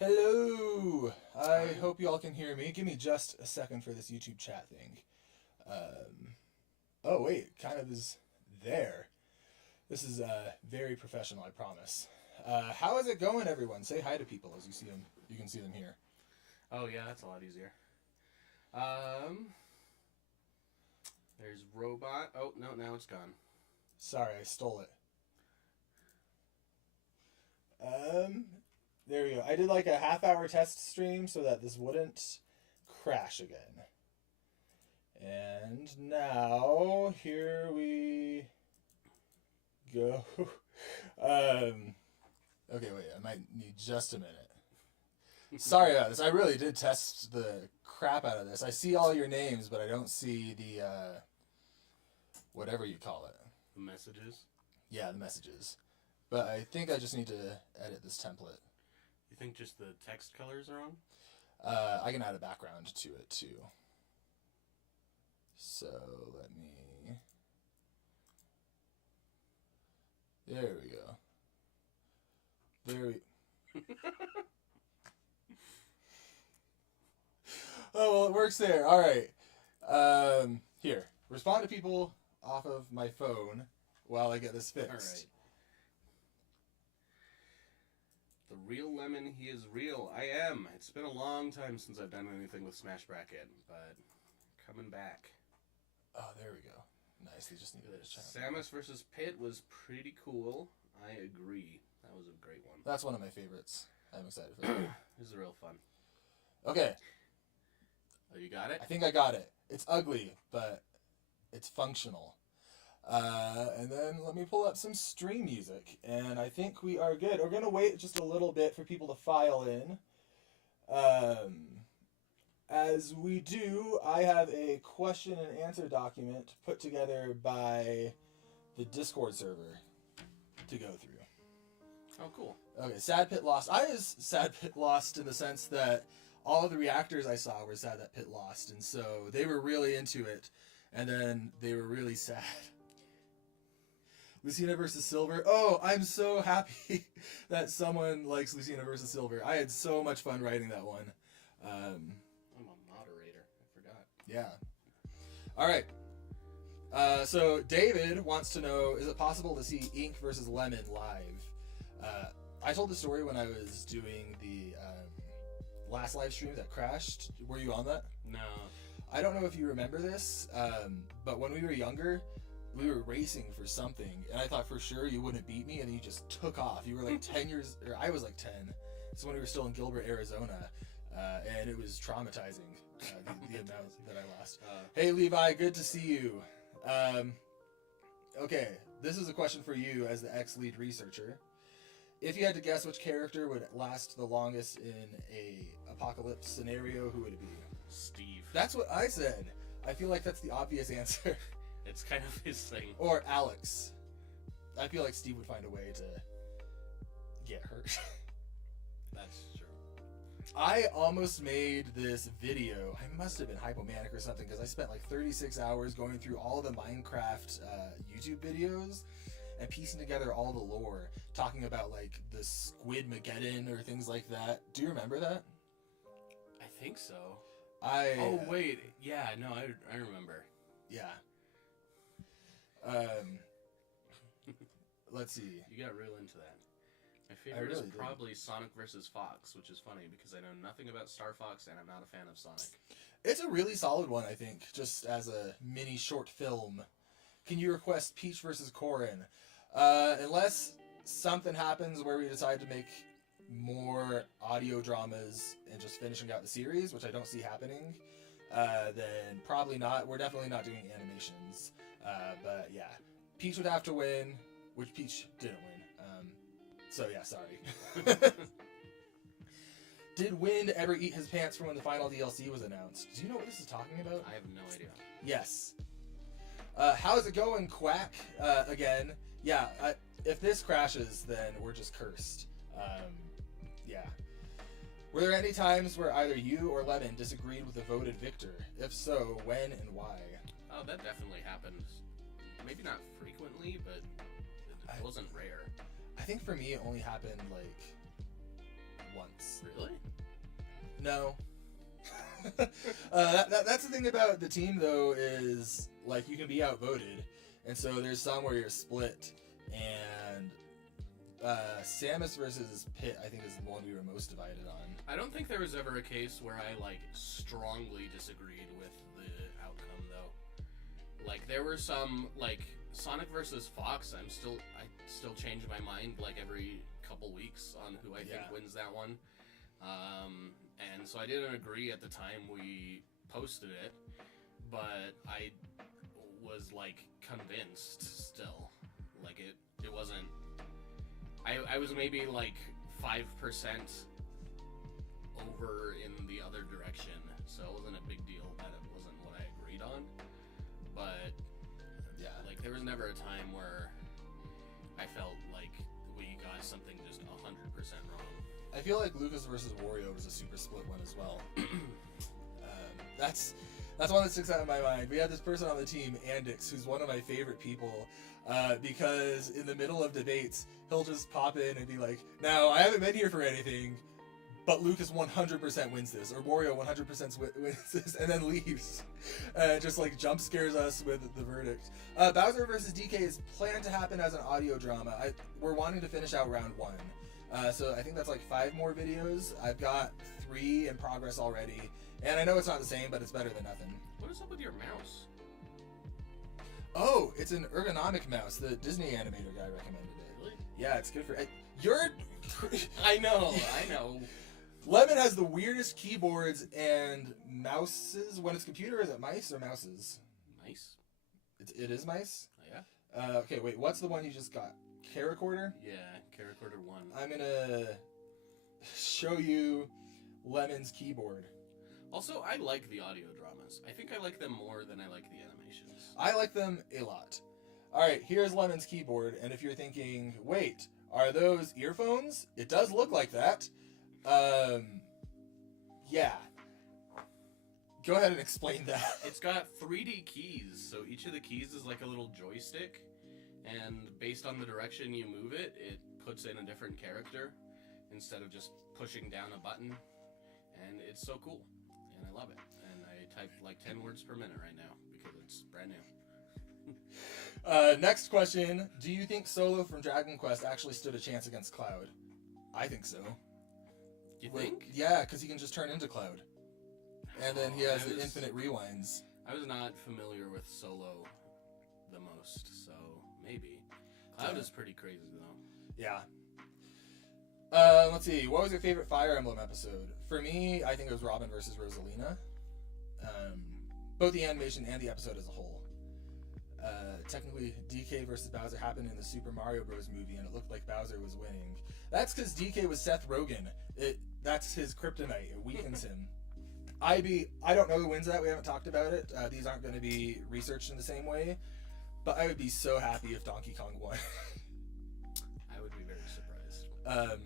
Hello! I hope you all can hear me. Give me just a second for this YouTube chat thing. Oh, wait, kind of is there. This is very professional, I promise. How is it going, everyone? Say hi to people as you see them. You can see them here. Oh, yeah, that's a lot easier. There's Robot. Oh, no, now it's gone. Sorry, I stole it. There we go. I did like a half-hour test stream so that this wouldn't crash again. And now, here we go. Okay, wait, I might need just a minute. Sorry about this. I really did test the crap out of this. I see all your names, but I don't see the, whatever you call it. The messages? Yeah, the messages. But I think I just need to edit this template. You think just the text colors are wrong? I can add a background to it, too. So, let me... There we go. There we... Oh, well, it works there. All right. Here. Respond to people off of my phone while I get this fixed. All right. The real Lemon, he is real. I am. It's been a long time since I've done anything with Smash Bracket, but coming back. Oh, there we go. Nice. They just needed a channel. Samus versus Pit was pretty cool. I agree. That was a great one. That's one of my favorites. I'm excited for that. This is real fun. Okay. Oh, you got it? I think I got it. It's ugly, but it's functional. And then let me pull up some stream music, and I think we are good. We're going to wait just a little bit for people to file in. As we do, I have a question and answer document put together by the Discord server to go through. Oh, cool. Okay, Sad Pit lost. I was sad Pit lost in the sense that all of the reactors I saw were sad that Pit lost, and so they were really into it, and then they were really sad. Lucina versus Silver. Oh, I'm so happy that someone likes Lucina versus Silver. I had so much fun writing that one. I'm a moderator. I forgot. Yeah. All right. So David wants to know, is it possible to see Ink versus Lemon live? I told the story when I was doing the last live stream that crashed. Were you on that? No. I don't know if you remember this, but when we were younger, we were racing for something, and I thought for sure you wouldn't beat me, and then you just took off. You were like 10 years, or I was like 10. It's when we were still in Gilbert, Arizona, and it was traumatizing, the amount that I lost. Hey, Levi, good to see you. Okay, this is a question for you as the ex-lead researcher. If you had to guess which character would last the longest in a apocalypse scenario, who would it be? Steve. That's what I said. I feel like that's the obvious answer. It's kind of his thing. Or Alex. I feel like Steve would find a way to get hurt. That's true. I almost made this video. I must have been hypomanic or something because I spent like 36 hours going through all the Minecraft YouTube videos and piecing together all the lore, talking about like the Squidmageddon or things like that. Do you remember that? I think so. Oh, wait. Yeah, no, I remember. Yeah. Let's see. You got real into that. My favorite really is probably Sonic versus Fox, which is funny because I know nothing about Star Fox and I'm not a fan of Sonic. It's a really solid one, I think, just as a mini short film. Can you request Peach versus Corrin? Unless something happens where we decide to make more audio dramas and just finishing out the series, which I don't see happening, then probably not. We're definitely not doing animations. But yeah, Peach would have to win, which Peach didn't win. So yeah, sorry. Did Wind ever eat his pants from when the final DLC was announced? Do you know what this is talking about? I have no idea. Yes. How's it going, Quack? Again, yeah, if this crashes, then we're just cursed. Yeah. Were there any times where either you or Lemon disagreed with the voted victor? If so, when and why? Oh, that definitely happened. Maybe not frequently, but it wasn't rare. I think for me it only happened like once. Really? No. That's the thing about the team, though, is like you can be outvoted, and so there's some where you're split. And Samus versus Pit, I think, is the one we were most divided on. I don't think there was ever a case where I like strongly disagreed with the outcome, though. Like there were some like Sonic versus Fox. I still change my mind like every couple weeks on who I think wins that one. And so I didn't agree at the time we posted it, but I was like convinced still. Like it wasn't. I was maybe like 5% over in the other direction, so it wasn't a big deal that it wasn't what I agreed on. But yeah, like there was never a time where I felt like we got something just 100% wrong. I feel like Lucas versus Wario was a super split one as well. That's one that sticks out in my mind. We had this person on the team, Andix, who's one of my favorite people, because in the middle of debates, he'll just pop in and be like, "Now, I haven't been here for anything, but Lucas 100% wins this, or Wario 100% wins this," and then leaves. Just like jump scares us with the verdict. Bowser versus DK is planned to happen as an audio drama. We're wanting to finish out round 1. So I think that's like 5 more videos. I've got 3 in progress already. And I know it's not the same, but it's better than nothing. What is up with your mouse? Oh, it's an ergonomic mouse. The Disney animator guy recommended it. Really? Yeah, it's good for... You're... I know. Lemon has the weirdest keyboards and mouses. When it's computer, is it mice or mouses? Mice. It is mice? Oh, yeah. Okay, wait. What's the one you just got? K-Recorder? Yeah, K-Recorder 1. I'm gonna show you Lemon's keyboard. Also, I like the audio dramas. I think I like them more than I like the animations. I like them a lot. Alright, here's Lemon's keyboard, and if you're thinking, wait, are those earphones? It does look like that. Yeah. Go ahead and explain that. It's got 3D keys, so each of the keys is like a little joystick, and based on the direction you move it, it puts in a different character instead of just pushing down a button, and it's so cool. And I love it. And I type like 10 words per minute right now because it's brand new. Next question. Do you think Solo from Dragon Quest actually stood a chance against Cloud? I think so. You think? Yeah, because he can just turn into Cloud. And then he has the infinite rewinds. I was not familiar with Solo the most, so maybe. Cloud is pretty crazy though. Yeah. Let's see. What was your favorite Fire Emblem episode? For me, I think it was Robin versus Rosalina. Both the animation and the episode as a whole. Technically, DK versus Bowser happened in the Super Mario Bros. Movie, and it looked like Bowser was winning. That's because DK was Seth Rogen. That's his kryptonite. It weakens him. I don't know who wins that. We haven't talked about it. These aren't going to be researched in the same way. But I would be so happy if Donkey Kong won. I would be very surprised.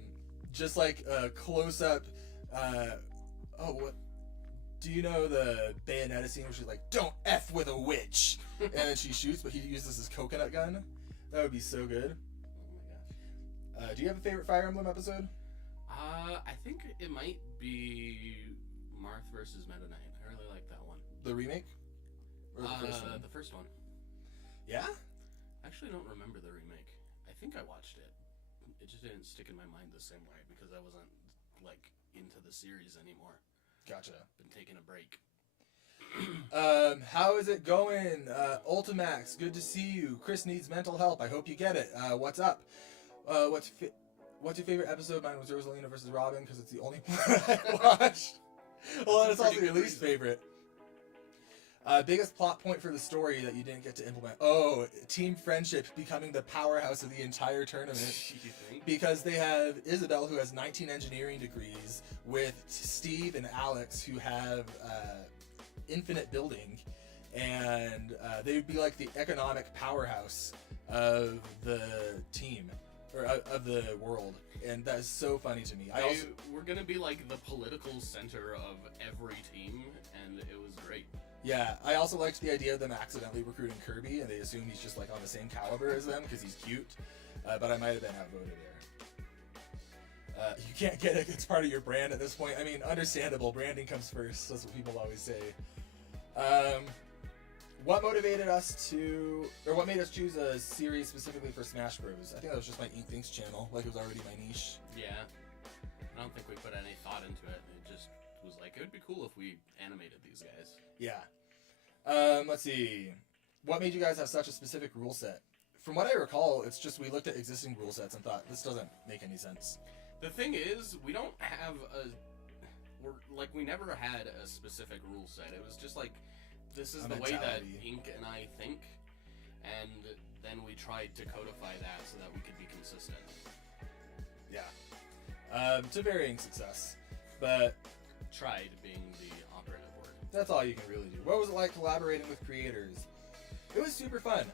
Just like a close-up... what? Do you know the Bayonetta scene where she's like, "Don't F with a witch," and then she shoots, but he uses his coconut gun? That would be so good. Oh my gosh. Do you have a favorite Fire Emblem episode? I think it might be Marth versus Meta Knight. I really like that one. The remake? Or the first one? The first one. Yeah? I actually don't remember the remake. I think I watched it. It just didn't stick in my mind the same way because I wasn't, like, into the series anymore. Gotcha. Been taking a break. How is it going? Ultimax, good to see you. Chris needs mental help. I hope you get it. What's up? What's your favorite episode? Mine was Rosalina versus Robin because it's the only one I watched. Well, it's also your least favorite. Biggest plot point for the story that you didn't get to implement. Oh, team friendship becoming the powerhouse of the entire tournament. You think? Because they have Isabel, who has 19 engineering degrees, with Steve and Alex, who have infinite building, and they would be like the economic powerhouse of the team, or of the world. And that is so funny to me. We're gonna be like the political center of every team, and it was great. Yeah, I also liked the idea of them accidentally recruiting Kirby, and they assume he's just like on the same caliber as them because he's cute. But I might have been outvoted You can't get it. It's part of your brand at this point. I mean, understandable. Branding comes first. That's what people always say. What motivated us to, or what made us choose a series specifically for Smash Bros? I think that was just my Ink Things channel. Like, it was already my niche. Yeah. I don't think we put any thought into it. It just was like, it would be cool if we animated these guys. Yeah. Let's see. What made you guys have such a specific rule set? From what I recall, it's just we looked at existing rule sets and thought, this doesn't make any sense. The thing is, we don't have we never had a specific rule set. It was just like, this is the way that Ink and I think, and then we tried to codify that so that we could be consistent. Yeah. To varying success, but... Tried being the operative word. That's all you can really do. What was it like collaborating with creators? It was super fun.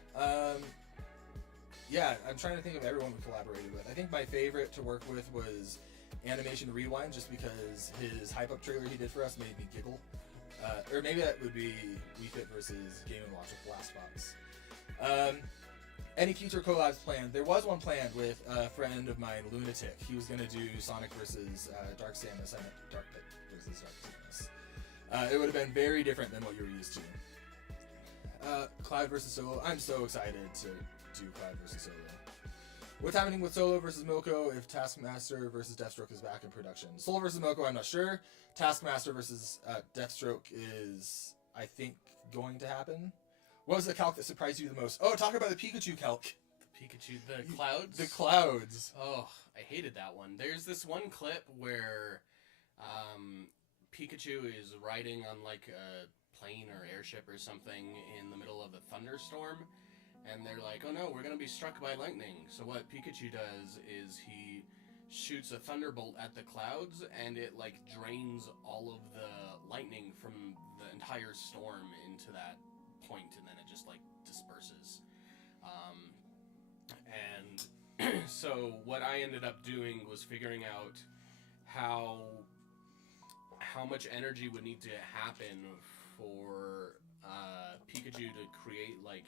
Yeah, I'm trying to think of everyone we collaborated with. I think my favorite to work with was Animation Rewind, just because his hype-up trailer he did for us made me giggle. Or maybe that would be Wii Fit versus Game & Watch with Blast Fox. Any future collabs planned? There was one planned with a friend of mine, Lunatic. He was going to do Sonic versus Dark Samus. I meant Dark Pit versus Dark Samus. It would have been very different than what you're used to. Cloud versus Solo. I'm so excited to do Cloud versus Solo. What's happening with Solo versus Milko if Taskmaster versus Deathstroke is back in production? Solo versus Milko, I'm not sure. Taskmaster versus Deathstroke is, I think, going to happen. What was the calc that surprised you the most? Oh, talk about the Pikachu calc. The Pikachu, the clouds? The clouds. Oh, I hated that one. There's this one clip where Pikachu is riding on like a plane or airship or something in the middle of a thunderstorm. And they're like, oh no, we're going to be struck by lightning. So what Pikachu does is he shoots a thunderbolt at the clouds, and it like drains all of the lightning from the entire storm into that point, and then it just like disperses. And so what I ended up doing was figuring out how much energy would need to happen for Pikachu to create like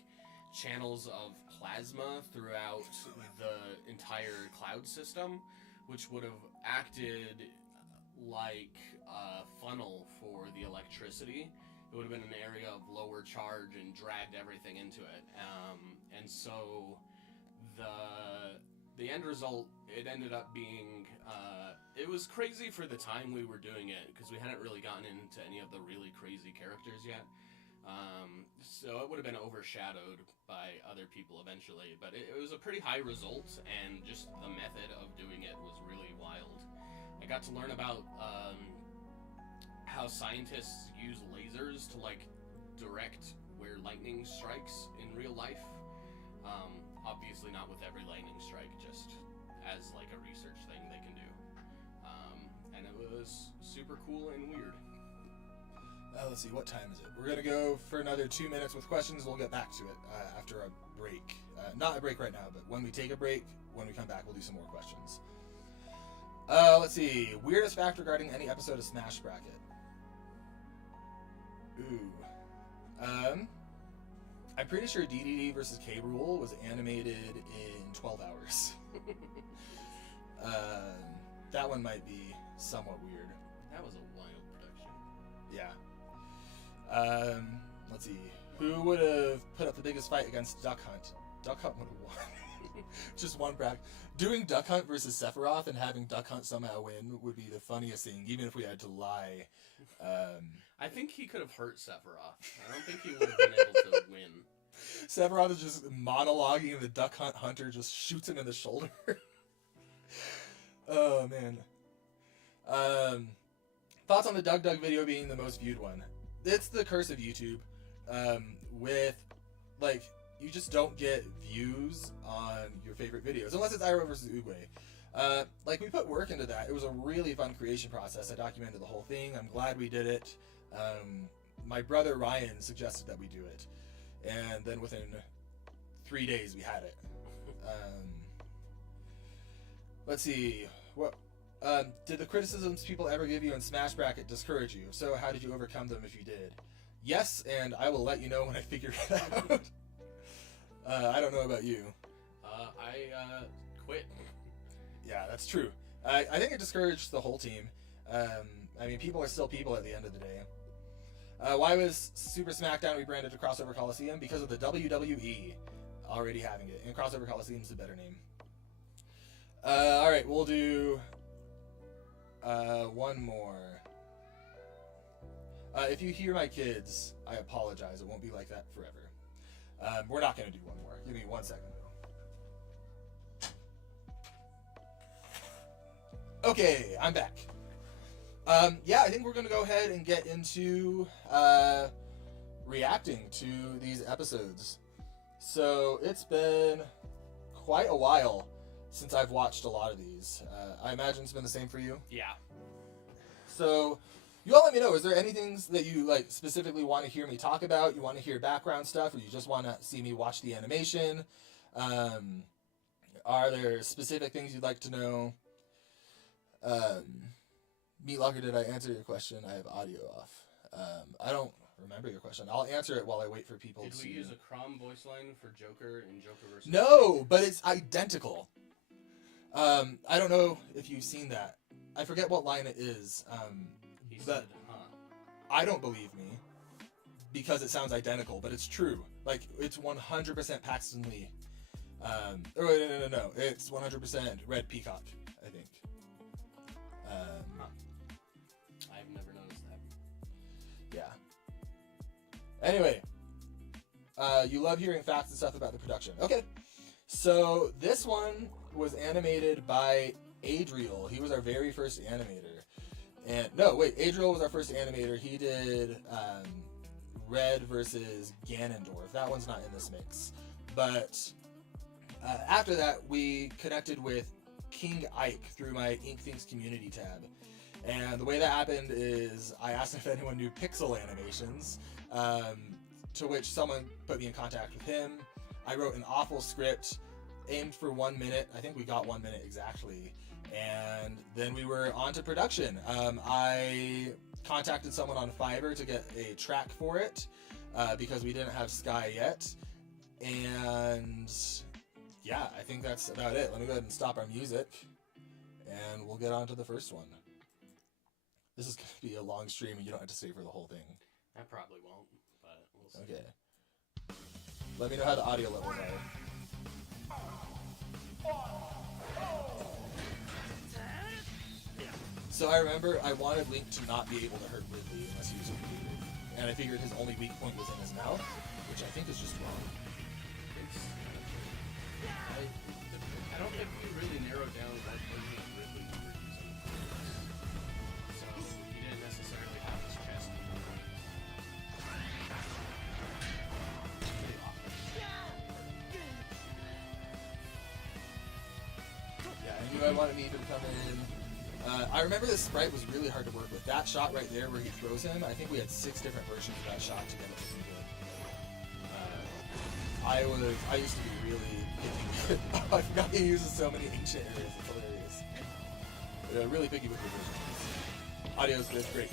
channels of plasma throughout the entire cloud system, which would have acted like a funnel for the electricity. It would have been an area of lower charge and dragged everything into it. And so the end result, it ended up being, it was crazy for the time we were doing it, because we hadn't really gotten into any of the really crazy characters yet. So it would have been overshadowed by other people eventually, but it was a pretty high result, and just the method of doing it was really wild. I got to learn about how scientists use lasers to like direct where lightning strikes in real life. Obviously not with every lightning strike, just as like a research thing they can do. And it was super cool and weird. Let's see, what time is it? We're going to go for another 2 minutes with questions. We'll get back to it after a break. Not a break right now, but when we take a break, when we come back, we'll do some more questions. Let's see. Weirdest fact regarding any episode of Smash Bracket. Ooh. I'm pretty sure Dedede versus Rool was animated in 12 hours. That one might be somewhat weird. That was a wild production. Yeah. Let's see. Who would have put up the biggest fight against Duck Hunt? Duck Hunt would have won. Just one brag. Doing Duck Hunt versus Sephiroth and having Duck Hunt somehow win would be the funniest thing, even if we had to lie. I think he could have hurt Sephiroth. I don't think he would have been able to win. Sephiroth is just monologuing, and the Duck Hunt hunter just shoots him in the shoulder. Oh, man. Thoughts on the Doug Doug video being the most viewed one? It's the curse of YouTube. With, like, you just don't get views on your favorite videos, unless it's Iroh versus Oogway. Like, we put work into that. It was a really fun creation process. I documented the whole thing. I'm glad we did it. My brother Ryan suggested that we do it. And then within 3 days, we had it. Let's see. What did the criticisms people ever give you in Smash Bracket discourage you? So how did you overcome them if you did? Yes, and I will let you know when I figure it out. I don't know about you. I quit. Yeah, that's true. I think it discouraged the whole team. I mean, people are still people at the end of the day. Why was Super SmackDown rebranded to Crossover Coliseum? Because of the WWE already having it. And Crossover Coliseum is the better name. Alright, we'll do one more. If you hear my kids, I apologize. It won't be like that forever. We're not going to do one more. Give me 1 second. Okay, I'm back. Yeah, I think we're going to go ahead and get into reacting to these episodes. So it's been quite a while since I've watched a lot of these. I imagine it's been the same for you? Yeah. So you all let me know, is there anything that you like specifically want to hear me talk about? You want to hear background stuff, or you just want to see me watch the animation? Are there specific things you'd like to know? Meat Locker, did I answer your question? I have audio off. I don't remember your question. I'll answer it while I wait for people to... Did we use a Crom voice line for Joker in Joker vs. No, but it's identical. I don't know if you've seen that. I forget what line it is. He but said, huh. I don't believe me because it sounds identical, but it's true. Like, it's 100% Paxton Lee. No. It's 100% Red Peacock, I think. I've never noticed that. Yeah. Anyway, you love hearing facts and stuff about the production. Okay, so this one was animated by Adriel. He was our very first animator. And no, wait, Adriel was our first animator. He did Red versus Ganondorf. That one's not in this mix. But after that, we connected with King Ike through my Ink Things community tab. And the way that happened is I asked if anyone knew pixel animations, to which someone put me in contact with him. I wrote an awful script, aimed for 1 minute. I think we got 1 minute exactly. And then we were on to production. I contacted someone on Fiverr to get a track for it, because we didn't have Sky yet. And yeah, I think that's about it. Let me go ahead and stop our music, and we'll get on to the first one. This is going to be a long stream, and you don't have to stay for the whole thing. I probably won't, but we'll see. Okay. Let me know how the audio levels are. So I remember I wanted Link to not be able to hurt Ridley unless he was completed. And I figured his only weak point was in his mouth, which I think is just wrong. I don't think we really narrowed down what version of Ridley we were using. So he didn't necessarily have his chest. Yeah, I knew I wanted me to come in. I remember this sprite was really hard to work with. That shot right there where he throws him, I think we had 6 different versions of that shot to get it looking good. I used to be really picky. I forgot he uses so many ancient areas. It's hilarious. Yeah, really picky with the versions. Audio's good, great.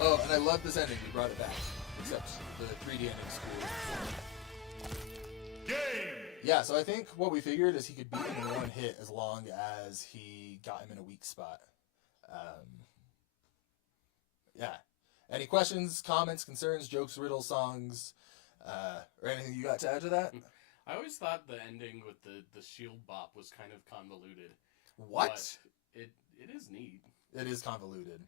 Oh, and I love this ending. We brought it back. Except the 3D ending's cool. Game! Yeah, so I think what we figured is he could beat him in 1 hit as long as he got him in a weak spot. Yeah. Any questions, comments, concerns, jokes, riddles, songs, or anything you got to add to that? I always thought the ending with the shield bop was kind of convoluted. What? But it is neat. It is convoluted.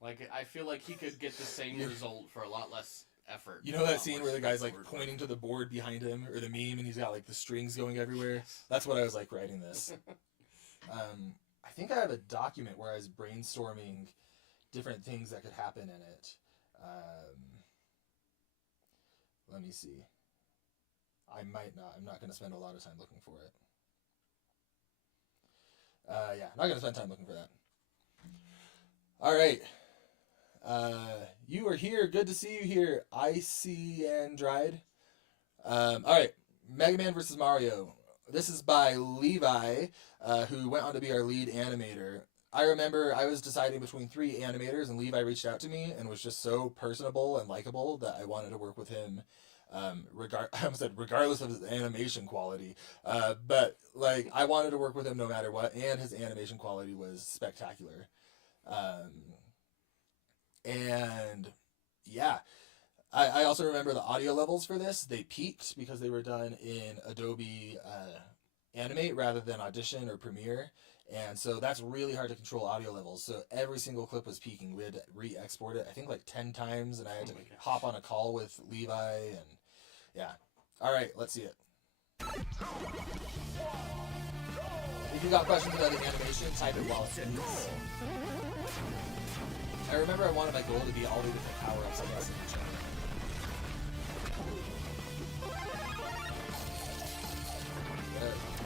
Like, I feel like he could get the same result for a lot less effort. You know that scene where the guy's like pointing to the board behind him, or the meme, and he's got like the strings going everywhere? That's what I was like writing this. I think I have a document where I was brainstorming different things that could happen in it. Let me see. I might not. I'm not going to spend a lot of time looking for it. Yeah, not going to spend time looking for that. All right. You are here. Good to see you here. Icy and Dried. All right. Mega Man vs. Mario. This is by Levi, who went on to be our lead animator. I remember I was deciding between 3 animators, and Levi reached out to me and was just so personable and likable that I wanted to work with him I almost said regardless of his animation quality, but like I wanted to work with him no matter what, and his animation quality was spectacular. And yeah, I also remember the audio levels for this. They peaked because they were done in Adobe Animate rather than Audition or Premiere. And so that's really hard to control audio levels. So every single clip was peaking. We had to re-export it, I think like 10 times, and I had to hop on a call with Levi, and yeah. All right, let's see it. If you got questions about the animation, type it while it speaks. I remember I wanted my goal to be all the different power-ups, I guess, in each other.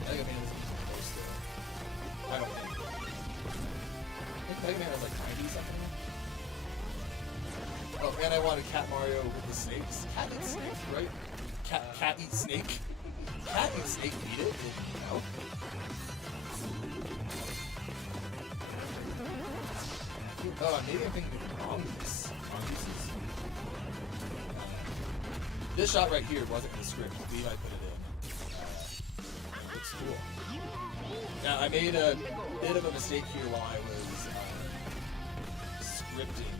Mega Man is close to... I don't think. I think Mega Man was like 90 something. Oh, and I wanted Cat Mario with the snakes. Cat eats snake, right? Cat eats snake. Cat eats snake, eat it. No. Oh, maybe I'm thinking of Mongoose. This shot right here wasn't in the script. Levi put it in. Looks cool. Now, I made a bit of a mistake here while I was scripting,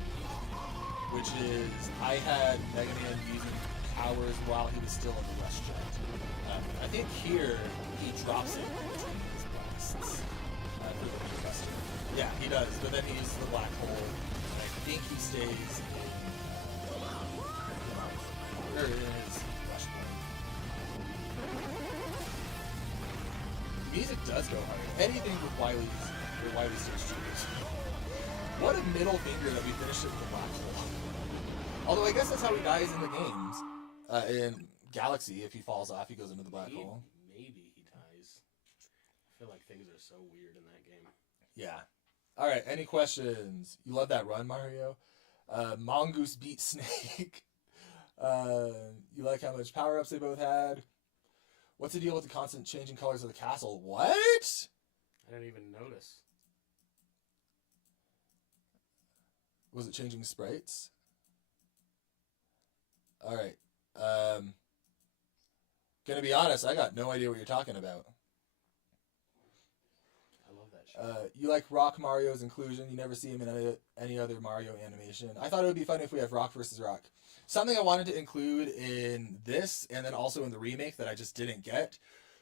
which is I had Mega Man using powers while he was still in the rush jet. I think here he drops it between his blasts for the new custom. Yeah, he does, but then he uses the black hole, and I think he stays in his rush point. Music does go hard. Anything with Wily stage triggers. What a middle finger that we finished it with the black hole. Although I guess that's how he dies in the games. In Galaxy, if he falls off, he goes into the black hole. Maybe he dies. I feel like things are so weird in that game. Yeah. All right, any questions? You love that run, Mario? Mongoose beat Snake. You like how much power-ups they both had? What's the deal with the constant changing colors of the castle? What? I didn't even notice. Was it changing sprites? All right. Gonna be honest, I got no idea what you're talking about. I love that shit. You like Rock Mario's inclusion. You never see him in any other Mario animation. I thought it would be fun if we have Rock versus Rock. Something I wanted to include in this, and then also in the remake that I just didn't get,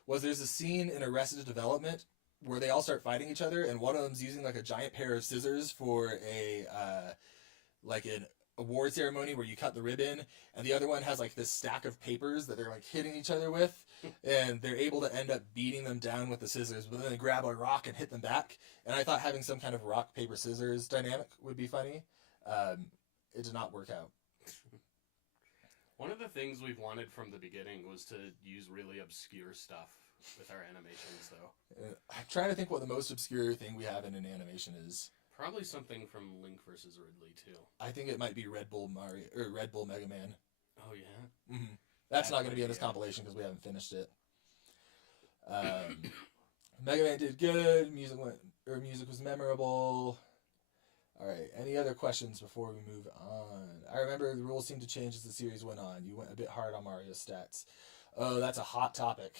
was there's a scene in Arrested Development where they all start fighting each other, and one of them's using like a giant pair of scissors for a like an award ceremony where you cut the ribbon, and the other one has like this stack of papers that they're like hitting each other with, and they're able to end up beating them down with the scissors, but then they grab a rock and hit them back. And I thought having some kind of rock paper scissors dynamic would be funny. It did not work out. One of the things we've wanted from the beginning was to use really obscure stuff with our animations, though. I'm trying to think what the most obscure thing we have in an animation is. Probably something from Link versus Ridley too. I think it might be Red Bull Mario or Red Bull Mega Man. Oh yeah. Mm-hmm. That's not going to be in this compilation because we haven't finished it. Mega Man did good. Music was memorable. All right. Any other questions before we move on? I remember the rules seemed to change as the series went on. You went a bit hard on Mario's stats. Oh, that's a hot topic.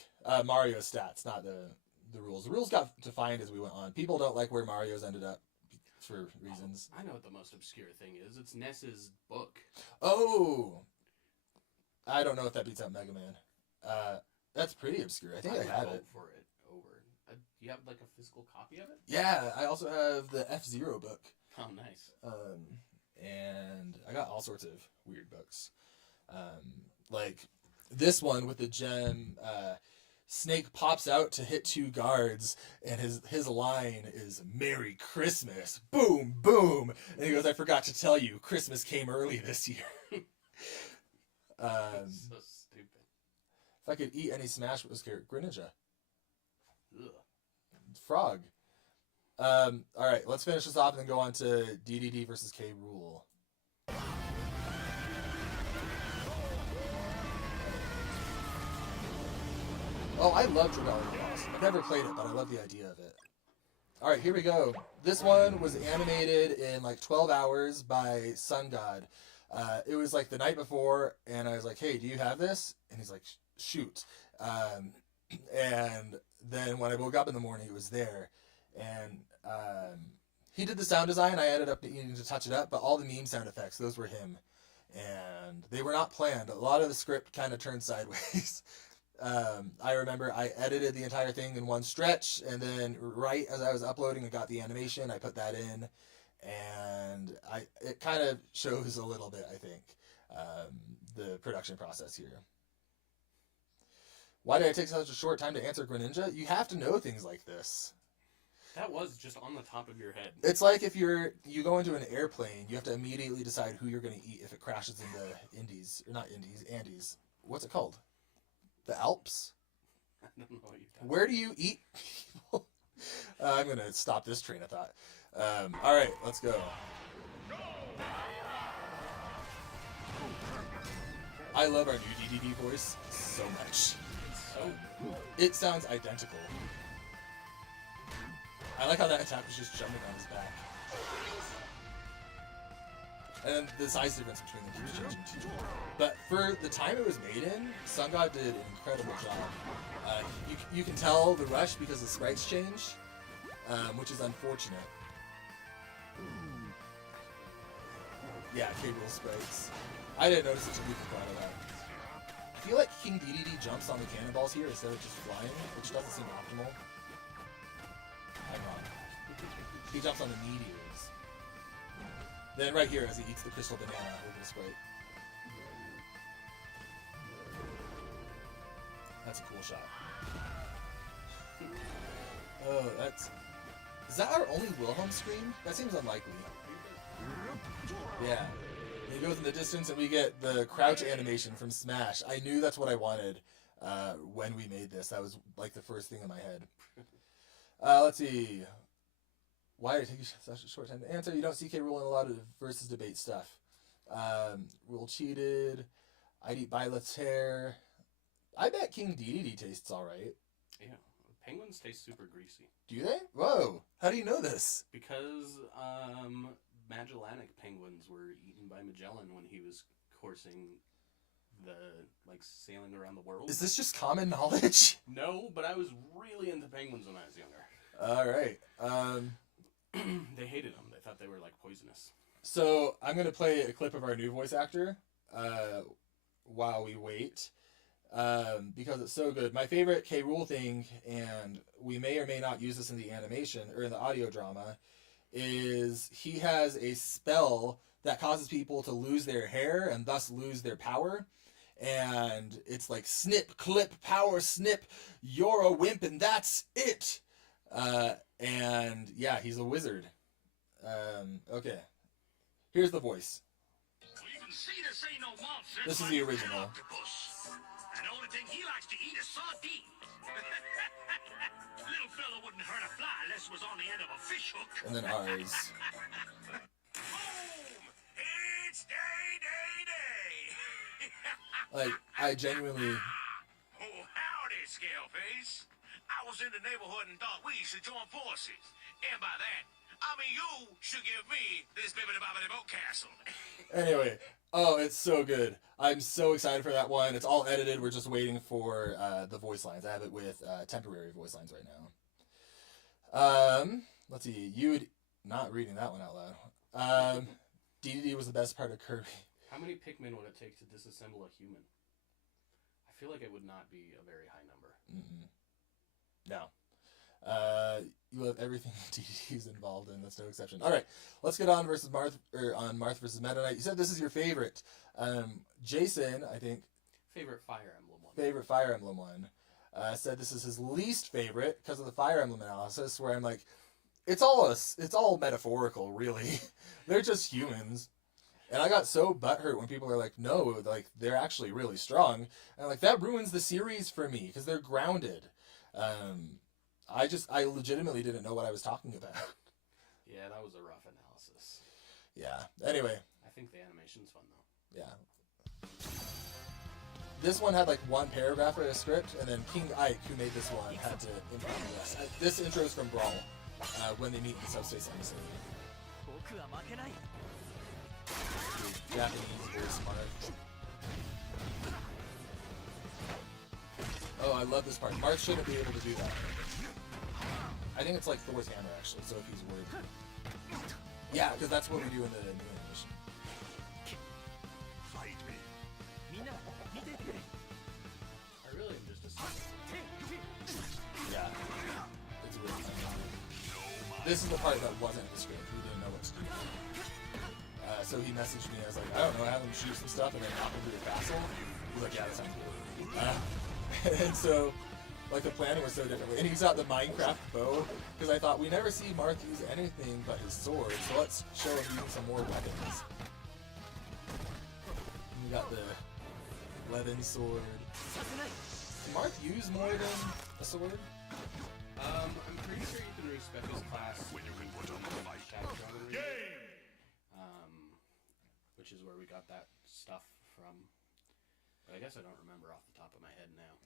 Mario's stats, not the rules. The rules got defined as we went on. People don't like where Mario's ended up for reasons. I know what the most obscure thing is. It's Ness's book. Oh! I don't know if that beats out Mega Man. That's pretty obscure. I think I have it. For it over. You have like a physical copy of it? Yeah, I also have the F-Zero book. Oh, nice. And I got all sorts of weird books. Like this one with the gem, Snake pops out to hit two guards, and his line is "Merry Christmas!" Boom, boom, and he goes, "I forgot to tell you, Christmas came early this year." So stupid. If I could eat any Smash Bros. Character, Greninja. Ugh. Frog. All right, let's finish this off and then go on to Dedede versus K. Rool. Oh, I love Rebellion Boss. I've never played it, but I love the idea of it. All right, here we go. This one was animated in like 12 hours by Sun God. It was like the night before, and I was like, "Hey, do you have this?" And he's like, "Shoot." And then when I woke up in the morning, it was there, and he did the sound design. I ended up needing to touch it up, but all the meme sound effects, those were him, and they were not planned. A lot of the script kind of turned sideways. I remember I edited the entire thing in one stretch, and then right as I was uploading and got the animation, I put that in, and it kind of shows a little bit, I think, the production process here. Why did I take such a short time to answer Greninja? You have to know things like this. That was just on the top of your head. It's like if you go into an airplane, you have to immediately decide who you're going to eat if it crashes into Andes. What's it called? The Alps? I don't know what you're talking Where do you eat people? I'm going to stop this train of thought. All right, let's go. I love our new Dedede voice so much. It sounds identical. I like how that attack was just jumping on his back. And the size difference between them was changing too. But for the time it was made in, Sun God did an incredible job. You can tell the rush because the sprites change, which is unfortunate. Yeah, K. Rool sprites. I didn't notice it until we brought it up. I feel like King Dedede jumps on the cannonballs here instead of just flying, which doesn't seem optimal. I'm wrong. He jumps on the meteors. Then right here, as he eats the crystal banana with his sprite. That's a cool shot. Oh, that's... Is that our only Wilhelm scream? That seems unlikely. Yeah. He goes in the distance and we get the crouch animation from Smash. I knew that's what I wanted when we made this. That was like the first thing in my head. Let's see. Why are you taking such a short time to answer? You don't see K. Rool in a lot of versus debate stuff. Rool cheated. I'd eat Byleth's hair. I bet King Dedede tastes alright. Yeah. Penguins taste super greasy. Do they? Whoa. How do you know this? Because Magellanic penguins were eaten by Magellan when he was coursing sailing around the world. Is this just common knowledge? No, but I was really into penguins when I was younger. Alright. They hated them. They thought they were poisonous. So I'm going to play a clip of our new voice actor while we wait. Because it's so good. My favorite K. Rool thing, and we may or may not use this in the animation or in the audio drama, is he has a spell that causes people to lose their hair and thus lose their power. And it's like snip, clip, power, snip, you're a wimp and that's it. And yeah, he's a wizard. Okay. Here's the voice. This is the original. And the only thing he likes to eat is sardines. Little fella wouldn't hurt a fly unless it was on the end of a fish hook. And then ours. Boom! It's day. Like, I genuinely... Oh, howdy, Scaleface. I was in the neighborhood and thought we should join forces. And by that, I mean you should give me this bibbidi-bobbidi boat castle. Anyway, oh, it's so good. I'm so excited for that one. It's all edited. We're just waiting for the voice lines. I have it with temporary voice lines right now. Let's see. Not reading that one out loud. Dedede was the best part of Kirby. How many Pikmin would it take to disassemble a human? I feel like it would not be a very high number. No. You love everything Dedede's involved in. That's no exception. All right, let's get on Marth versus Meta Knight. You said this is your favorite. Jason, I think. Favorite Fire Emblem one. Favorite Fire Emblem one. Said this is his least favorite because of the Fire Emblem analysis, where I'm like, it's all metaphorical, really. They're just humans. And I got so butthurt when people are like, no, they're actually really strong. And I'm like, that ruins the series for me because they're grounded. I legitimately didn't know what I was talking about. Yeah, that was a rough analysis. Yeah. Anyway. I think the animation's fun though. Yeah. This one had one paragraph of a script, and then King Ike, who made this one, had to improvise. This intro is from Brawl, when they meet in the subspace episode. Japanese, very smart. Oh, I love this part. Marth shouldn't be able to do that. I think it's like Thor's hammer, actually, so if he's worried. Yeah, because that's what we do in the new animation. Fight me. I really am just a Yeah. It's really funny. This is the part that wasn't in the script. We didn't know what to do. So he messaged me. I was like, I don't know, have him shoot some stuff and then knock him through your castle. He's like, yeah, that sounds cool. And so, like, the planning was so different. And he's got the Minecraft bow, because I thought we never see Marth use anything but his sword, so let's show him using some more weapons. And we got the Levin sword. Can Marth use more than a sword? I'm pretty sure you can respect his class When you can put on the fight. Which is where we got that stuff from. But I guess I don't remember off the top of my head now.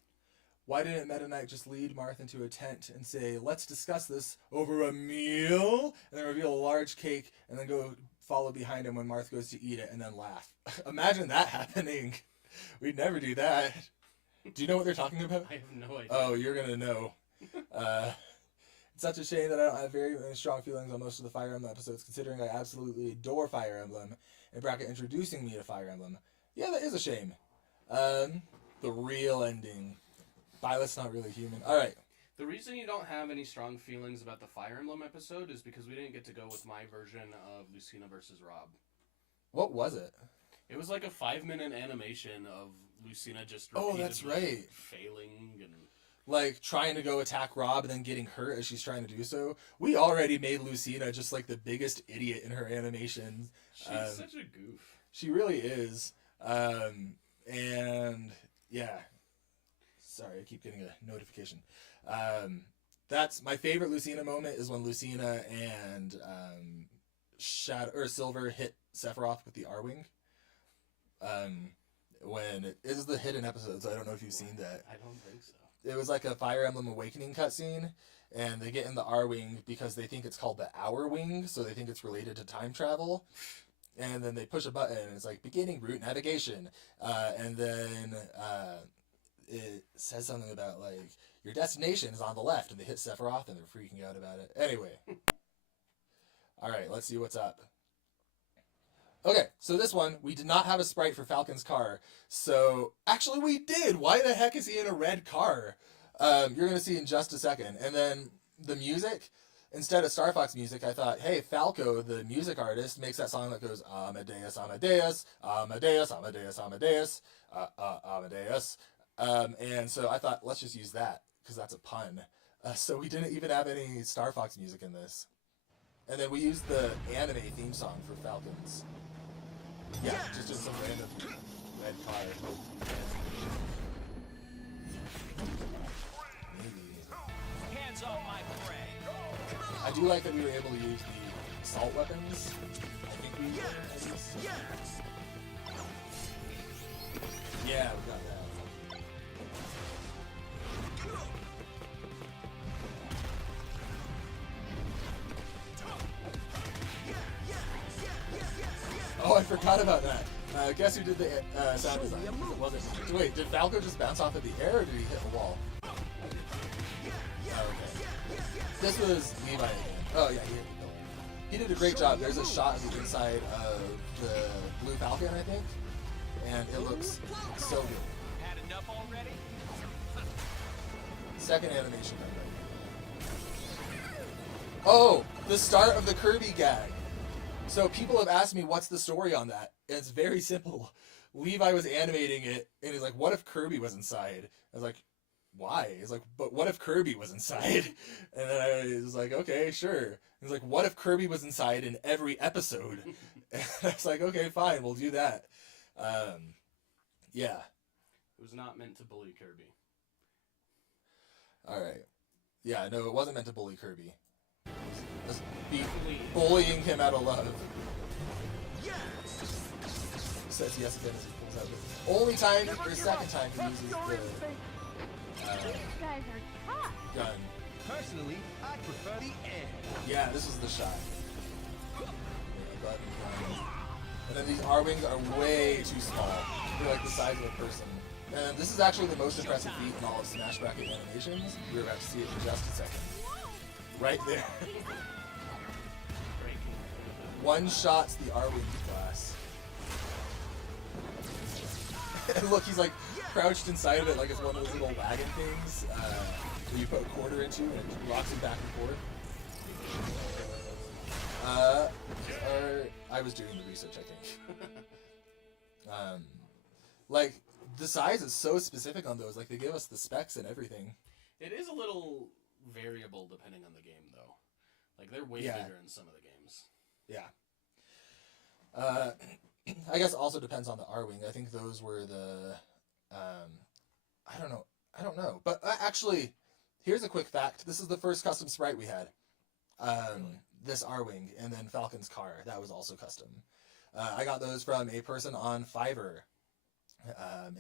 Why didn't Meta Knight just lead Marth into a tent and say, let's discuss this over a meal, and then reveal a large cake, and then go follow behind him when Marth goes to eat it, and then laugh? Imagine that happening. We'd never do that. Do you know what they're talking about? I have no idea. Oh, you're gonna know. It's such a shame that I don't have very strong feelings on most of the Fire Emblem episodes, considering I absolutely adore Fire Emblem, in bracket introducing me to Fire Emblem. Yeah, that is a shame. The real ending. Violet's not really human. Alright. The reason you don't have any strong feelings about the Fire Emblem episode is because we didn't get to go with my version of Lucina versus Rob. What was it? It was like a 5-minute animation of Lucina just Oh, that's right. failing and Like, trying to go attack Rob and then getting hurt as she's trying to do so. We already made Lucina just like the biggest idiot in her animation. she's such a goof. She really is. And yeah. Sorry, I keep getting a notification. That's my favorite Lucina moment is when Lucina and Silver hit Sephiroth with the R-Wing. When it is the hidden episode, so I don't know if you've seen that. I don't think so. It was like a Fire Emblem Awakening cutscene, and they get in the R-Wing because they think it's called the Hour Wing, so they think it's related to time travel. And then they push a button, and it's like, beginning route navigation. And then it says something about, like, your destination is on the left, and they hit Sephiroth, and they're freaking out about it. Anyway. Alright, let's see what's up. Okay, so this one, we did not have a sprite for Falcon's car. So, actually we did! Why the heck is he in a red car? You're going to see in just a second. And then the music, instead of Star Fox music, I thought, hey, Falco, the music artist, makes that song that goes, Amadeus, Amadeus, Amadeus, Amadeus, Amadeus, Amadeus. And so I thought, let's just use that, because that's a pun. So we didn't even have any Star Fox music in this. And then we used the anime theme song for Falcons. Yeah, just in some random red car. Maybe. Hands off my prey. I do like that we were able to use the assault weapons. I think we were at least. Yeah, we got that. Oh, I forgot about that. Guess who did the sound design? It wasn't. Wait, did Falco just bounce off of the air, or did he hit a wall? Oh, okay. This was Levi again. Oh yeah, he hit the building. He did a great job. There's a shot of the inside of the Blue Falcon, I think, and it looks so good. Had enough already? Second animation. Oh, the start of the Kirby gag. So people have asked me what's the story on that. And it's very simple. Levi was animating it, and he's like, what if Kirby was inside? I was like, why? He's like, but what if Kirby was inside? And then I was like, okay, sure. He's like, what if Kirby was inside in every episode? And I was like, okay, fine, we'll do that. Yeah. It was not meant to bully Kirby. Alright. Yeah, no, it wasn't meant to bully Kirby. Just be bullying him out of love. Says yes again as he pulls out the only time or second time he uses the gun. Personally, I prefer the air. Yeah, this was the shot. And then these R-Wings are way too small. They're like the size of a person. And this is actually the most impressive feat in all of Smash Bracket animations. You're about to see it in just a second. Right there. One shots the R-Wing class. And look, he's like crouched inside of it like it's one of those little wagon things where you put a quarter into and it rocks it back and forth. I was doing the research, I think. Like, the size is so specific on those. Like, they give us the specs and everything. It is a little variable depending on the game, though. Like, they're way bigger in some of the games. Yeah. I guess also depends on the R-Wing. I think those were the... I don't know. But actually, here's a quick fact. This is the first custom sprite we had. This R-Wing, and then Falcon's car. That was also custom. I got those from a person on Fiverr.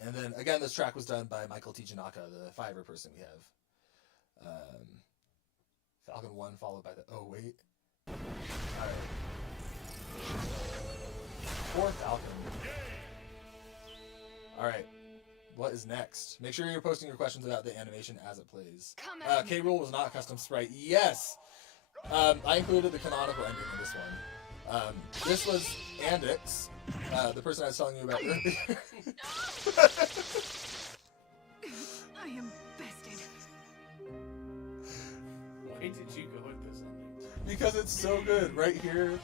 And then, again, this track was done by Michael T. Janaka, the Fiverr person we have. Falcon 1 followed by the... Oh, wait. Alright. Poor Falcon. Alright. What is next? Make sure you're posting your questions about the animation as it plays. K-Rool was not a custom sprite. Yes! I included the canonical ending in this one. This was Andix, the person I was telling you about earlier. I am bested. Why did you go with this ending? Because it's so good. Right here.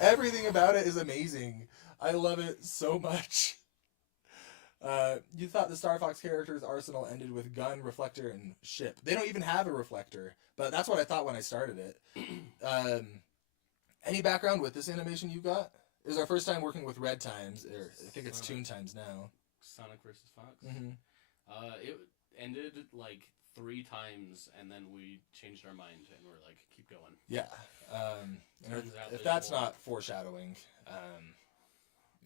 Everything about it is amazing. I love it so much. You thought the Star Fox character's arsenal ended with gun, reflector, and ship. They don't even have a reflector, but that's what I thought when I started it. Any background with this animation you got? It was our first time working with Red Times, or I think it's Toon Times now. Sonic vs. Fox? Mm-hmm. It ended like 3 times, and then we changed our mind, and we're like, keep going. Yeah. If that's not foreshadowing,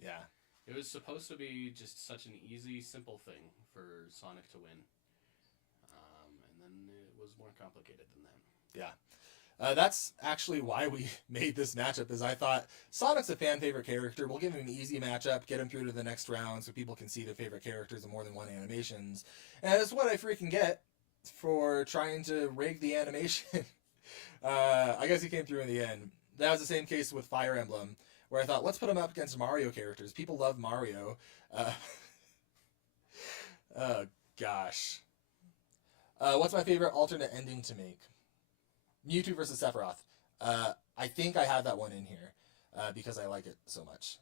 yeah. It was supposed to be just such an easy, simple thing for Sonic to win. And then it was more complicated than that. Yeah. That's actually why we made this matchup, is I thought Sonic's a fan favorite character. We'll give him an easy matchup, get him through to the next round so people can see their favorite characters in more than one animations. And it's what I freaking get for trying to rig the animation. I guess he came through in the end. That was the same case with Fire Emblem, where I thought, let's put him up against Mario characters. People love Mario. Oh, gosh. What's my favorite alternate ending to make? Mewtwo versus Sephiroth. I think I have that one in here because I like it so much.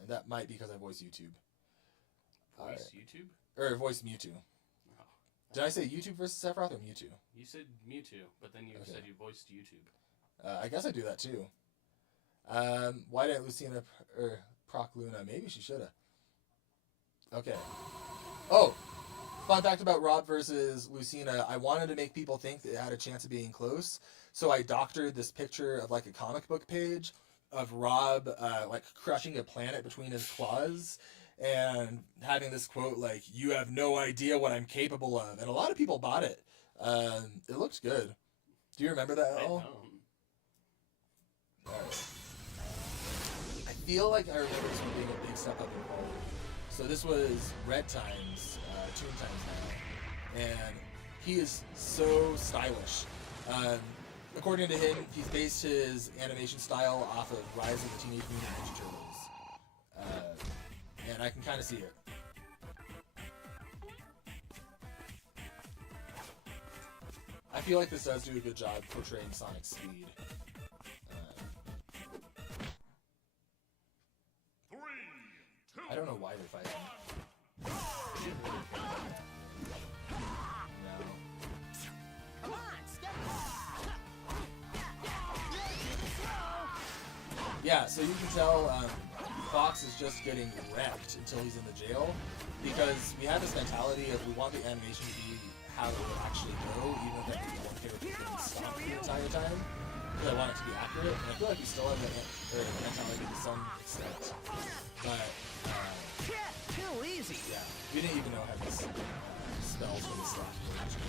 And that might be because I voice YouTube. YouTube? Or voice Mewtwo. Oh. Did I say YouTube versus Sephiroth or Mewtwo? You said Mewtwo, but then you said you voiced YouTube. I guess I do that too. Why didn't Lucina proc Luna? Maybe she should have. Okay. Oh! Fun fact about Rob versus Lucina. I wanted to make people think that it had a chance of being close, so I doctored this picture of like a comic book page of Rob like crushing a planet between his claws and having this quote like, "You have no idea what I'm capable of," and a lot of people bought it. It looked good. Do you remember that at all? I don't. Alright. I feel like I remember this one being a big step up in quality. So this was Red Times, Toon Times now, and he is so stylish. According to him, he's based his animation style off of Rise of the Teenage Mutant Ninja Turtles, and I can kind of see it. I feel like this does do a good job portraying Sonic's speed. I don't know why they're fighting. No. Come on, step Yeah, so you can tell Fox is just getting wrecked until he's in the jail, because we have this mentality of we want the animation to be how it will actually go, even if that one character is getting stopped the entire time. Because I want it to be accurate, and I feel like we still have that mentality to some extent. But too easy. yeah, we didn't even know how these spells for this stuff were actually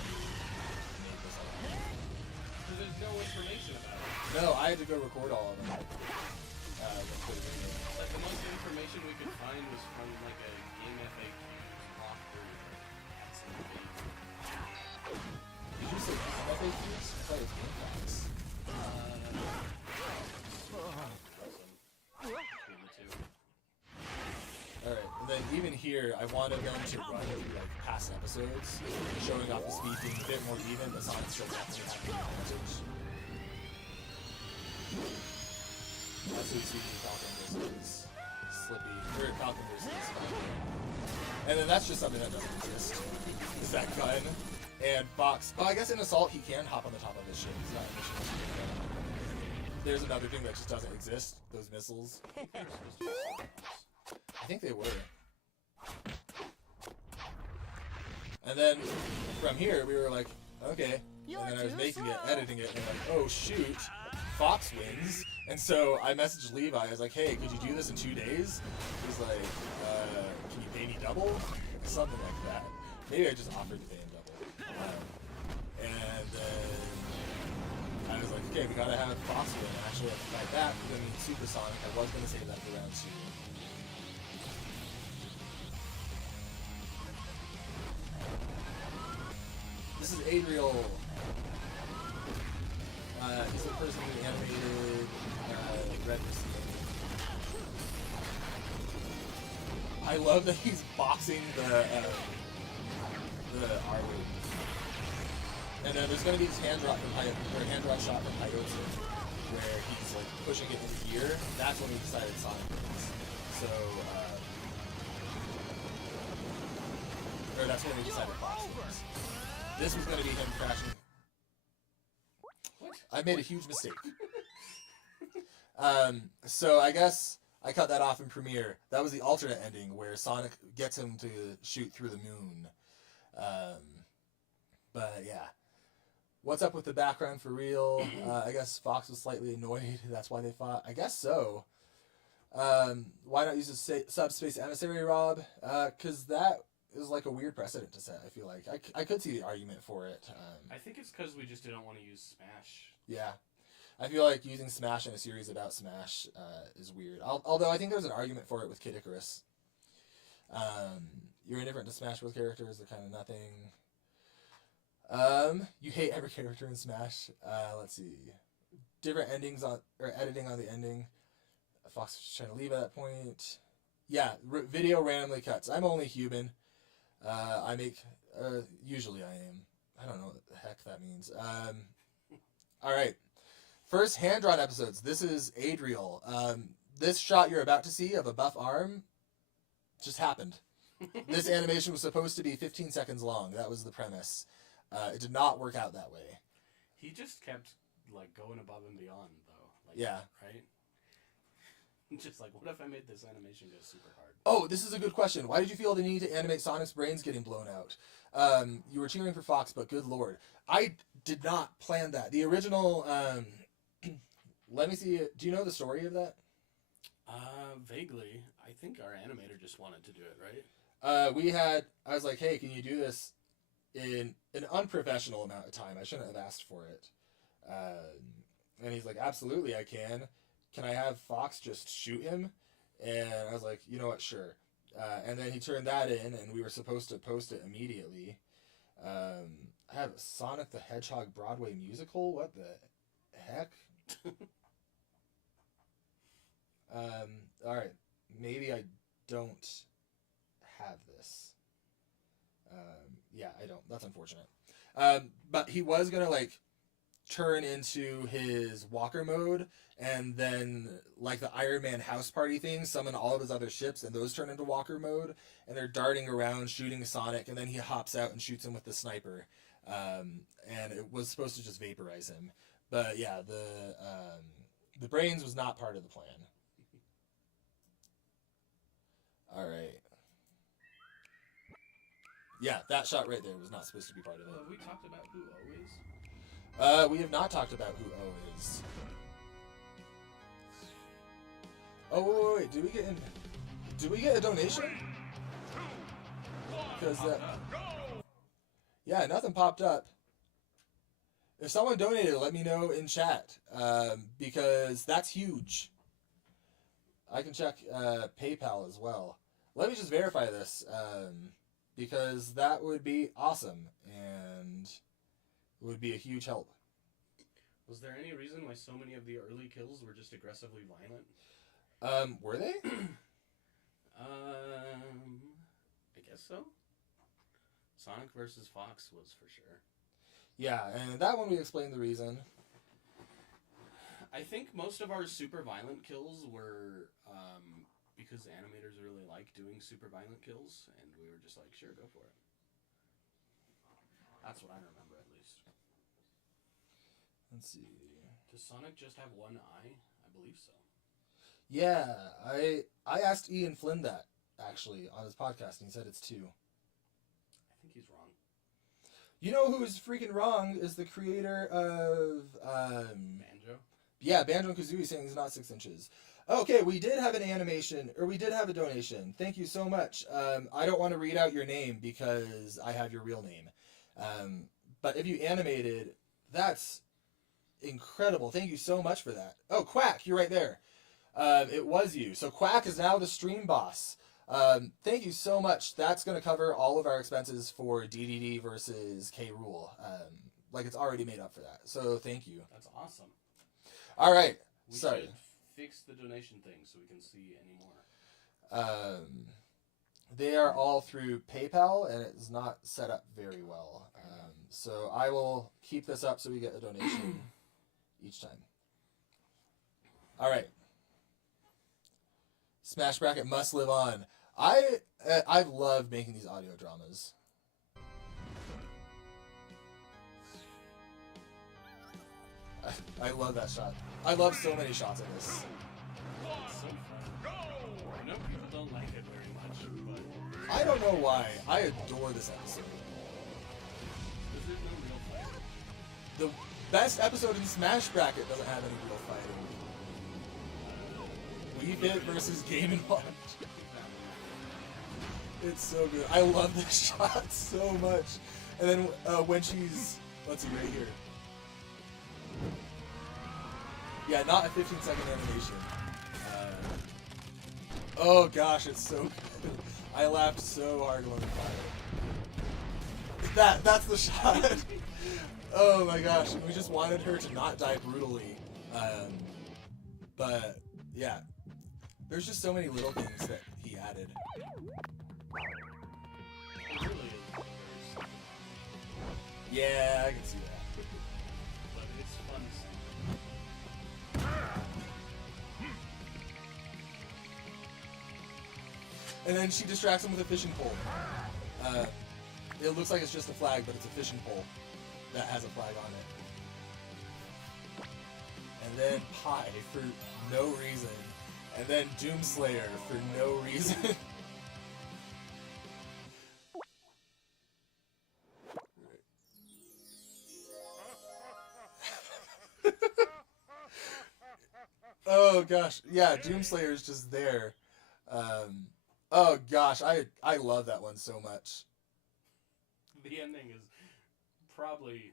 made this up. Because there's no information about it. No, I had to go record all of them. Like, the most information we could find was from, like, a Game FAQ walkthrough. Did you say FAQs? I thought it was Game Facts. Between the two. Alright, and then even here, I wanted them to run like past episodes, showing off the speed being a bit more even, but Sonic still definitely having the advantage. That's who you see Falcon versus Slippy, or Falcon versus Falcon. And then that's just something that doesn't exist, is that gun. And Fox, well, I guess in Assault he can hop on the top of his ship, he's not a mission. There's another thing that just doesn't exist, those missiles. I think they were. And then from here we were like, okay. And then I was making it, editing it, and like, oh shoot, Fox wins. And so I messaged Levi, I was like, hey, could you do this in 2 days? He's like, can you pay me double? Something like that. Maybe I just offered to pay him double. And then I was like, okay, we gotta have Fox win. Actually, I have to fight that. I mean, Supersonic, I was gonna save that for round 2. This is Adriel. He's the person who animated Retrospective. I love that he's boxing the R-Wing. And then there's going to be this hand drop shot from Coyote, where he's like pushing it into gear. That's when we decided Sonic wins. So, or that's when we decided Fox wins. This was going to be him crashing. I made a huge mistake. So I guess I cut that off in Premiere. That was the alternate ending where Sonic gets him to shoot through the moon. But yeah. What's up with the background for real? I guess Fox was slightly annoyed. That's why they fought. I guess so. Why not use a subspace emissary, Rob? Because that is like a weird precedent to set, I feel like. I could see the argument for it. I think it's because we just didn't want to use Smash. Yeah. I feel like using Smash in a series about Smash is weird. Although I think there's an argument for it with Kid Icarus. You're indifferent to Smash Bros. Characters, they're kind of nothing. You hate every character in Smash. Let's see. Different endings on, or editing on the ending. Fox was trying to leave at that point. Yeah, video randomly cuts. I'm only human. I make, usually I am. I don't know what the heck that means. Alright. First hand-drawn episodes. This is Adriel. This shot you're about to see of a buff arm just happened. This animation was supposed to be 15 seconds long. That was the premise. It did not work out that way. He just kept, like, going above and beyond, though. Like, yeah. Right? Just like, what if I made this animation go super hard? Oh, this is a good question. Why did you feel the need to animate Sonic's brains getting blown out? You were cheering for Fox, but good lord. I did not plan that. The original, let me see. Do you know the story of that? Vaguely. I think our animator just wanted to do it, right? I was like, hey, can you do this in an unprofessional amount of time? I shouldn't have asked for it. And he's like, absolutely, I can. Can I have Fox just shoot him? And I was like, you know what, sure. And then he turned that in, and we were supposed to post it immediately. I have Sonic the Hedgehog Broadway musical? What the heck? Alright. Maybe I don't have this. Yeah, I don't. That's unfortunate. But he was gonna, like, turn into his walker mode, and then, like, the Iron Man house party thing, summon all of his other ships, and those turn into walker mode, and they're darting around, shooting Sonic, and then he hops out and shoots him with the sniper. And it was supposed to just vaporize him. But, yeah, the brains was not part of the plan. Alright. Yeah, that shot right there was not supposed to be part of it. Have we talked about who O is? We have not talked about who O is. Oh, wait, did we get a donation? Because that... Yeah, nothing popped up. If someone donated, let me know in chat, because that's huge. I can check PayPal as well. Let me just verify this, because that would be awesome, and it would be a huge help. Was there any reason why so many of the early kills were just aggressively violent? Were they? I guess so. Sonic versus Fox was for sure. Yeah, and that one we explained the reason. I think most of our super violent kills were because animators really like doing super violent kills, and we were just like, sure, go for it. That's what I remember, at least. Let's see. Does Sonic just have one eye? I believe so. Yeah, I asked Ian Flynn that, actually, on his podcast, and he said it's 2. I think he's wrong. You know who's freaking wrong is the creator of, Banjo? yeah, Banjo-Kazooie saying he's not 6 inches. Okay, we did have an animation, or we did have a donation. Thank you so much. I don't want to read out your name because I have your real name. But if you animated, that's incredible. Thank you so much for that. Oh, Quack, you're right there. It was you. So Quack is now the stream boss. Thank you so much. That's going to cover all of our expenses for Dedede versus Rool. Like, it's already made up for that. So thank you. That's awesome. All right. We Sorry. should fix the donation thing so we can see any more. They are all through PayPal, and it's not set up very well. So I will keep this up so we get a donation each time. All right. Smash Bracket must live on. I've loved making these audio dramas. I love that shot. I love so many shots of this. It's so fun. I know people don't like it very much, but I don't know why. I adore this episode. is it no real fight? The best episode in Smash Bracket doesn't have any real fighting. Wii Fit versus Game & Watch. It's so good. I love this shot so much. And then when she's... Let's see, right here. Yeah, not a 15-second animation. Oh gosh, it's so good. I laughed so hard when we fired. That's the shot. Oh my gosh, we just wanted her to not die brutally. But yeah, there's just so many little things that he added. It really is very simple, Yeah, I can see that. but it's fun to see. And then she distracts him with a fishing pole. It looks like it's just a flag, but it's a fishing pole that has a flag on it. And then Pie for no reason. And then Doomslayer for no reason. Oh gosh, yeah, Doomslayer's just there. Oh gosh, I love that one so much. The ending is probably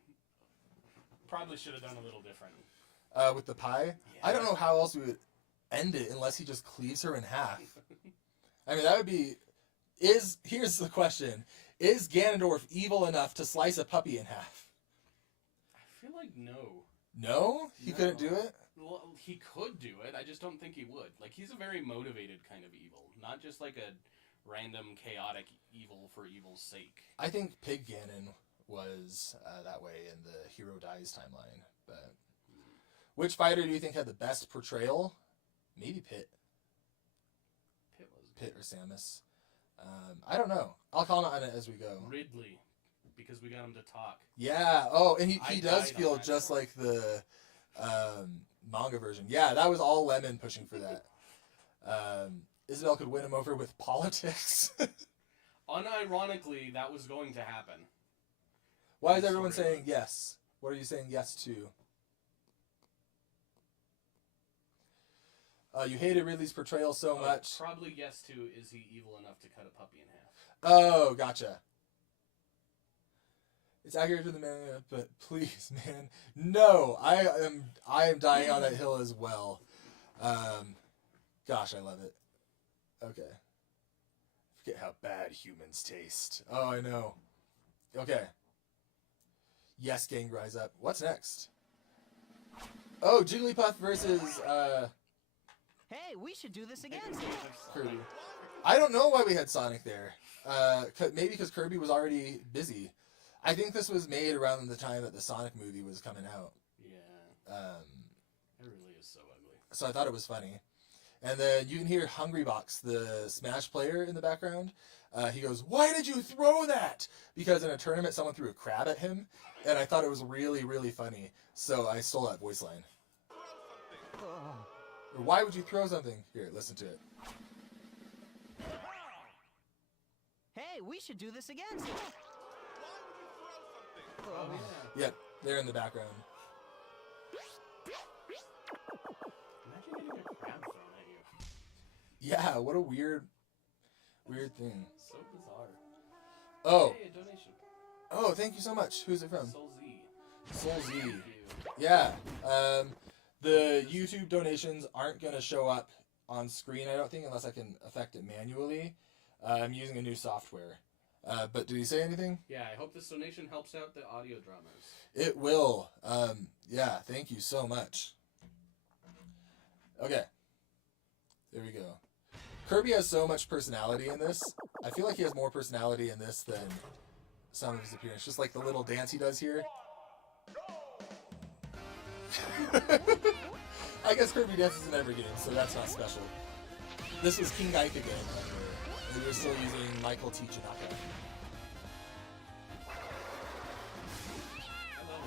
should have done a little different. With the pie, I don't know how else we would end it unless he just cleaves her in half. I mean, that would be. Here's the question: is Ganondorf evil enough to slice a puppy in half? I feel like no. No, he couldn't do it. Well, he could do it. I just don't think he would. Like, he's a very motivated kind of evil, not just like a random chaotic evil for evil's sake. I think Pig Ganon was that way in the Hero Dies timeline. But which fighter do you think had the best portrayal? Maybe Pit. Pit was Pit or Samus. I don't know. I'll comment on it as we go. Ridley, because we got him to talk. Yeah. Oh, and he I does died feel on that just one. like the manga version. Yeah, that was all Lemon pushing for that. Isabel could win him over with politics. Unironically, that was going to happen. Why is everyone saying yes? What are you saying yes to? You hated Ridley's portrayal so much. Probably yes to, is he evil enough to cut a puppy in half? Oh, gotcha. It's accurate to the manga, but please, man, no. I am dying on that hill as well. Gosh, I love it. Okay. Forget how bad humans taste. Oh, I know. Okay. Yes, gang, rise up. What's next? Oh, Jigglypuff versus Hey, we should do this again. Kirby. I don't know why we had Sonic there. Maybe because Kirby was already busy. I think this was made around the time that the Sonic movie was coming out. Yeah. It really is so ugly. So I thought it was funny. And then you can hear Hungrybox, the Smash player, in the background. He goes, "Why did you throw that?" Because in a tournament, someone threw a crab at him, and I thought it was really, really funny. So I stole that voice line. Or, "Why would you throw something?" Here, listen to it. Hey, we should do this again. Oh, yeah. Yep, they're in the background. Imagine getting a crab thrown at you. Yeah, what a weird thing. So bizarre. Oh, Hey, a donation. oh, thank you so much. Who's it from? Soul Z. Soul Z. Thank you. Yeah. The YouTube donations aren't going to show up on screen, I don't think, unless I can affect it manually. I'm using a new software. But did he say anything? Yeah, I hope this donation helps out the audio dramas. It will. Yeah, thank you so much. Okay. There we go. Kirby has so much personality in this. I feel like he has more personality in this than some of his appearance. Just like the little dance he does here. I guess Kirby dances in every game, so that's not special. This was King Ike again, and we were still using Michael T. Tanaka. I love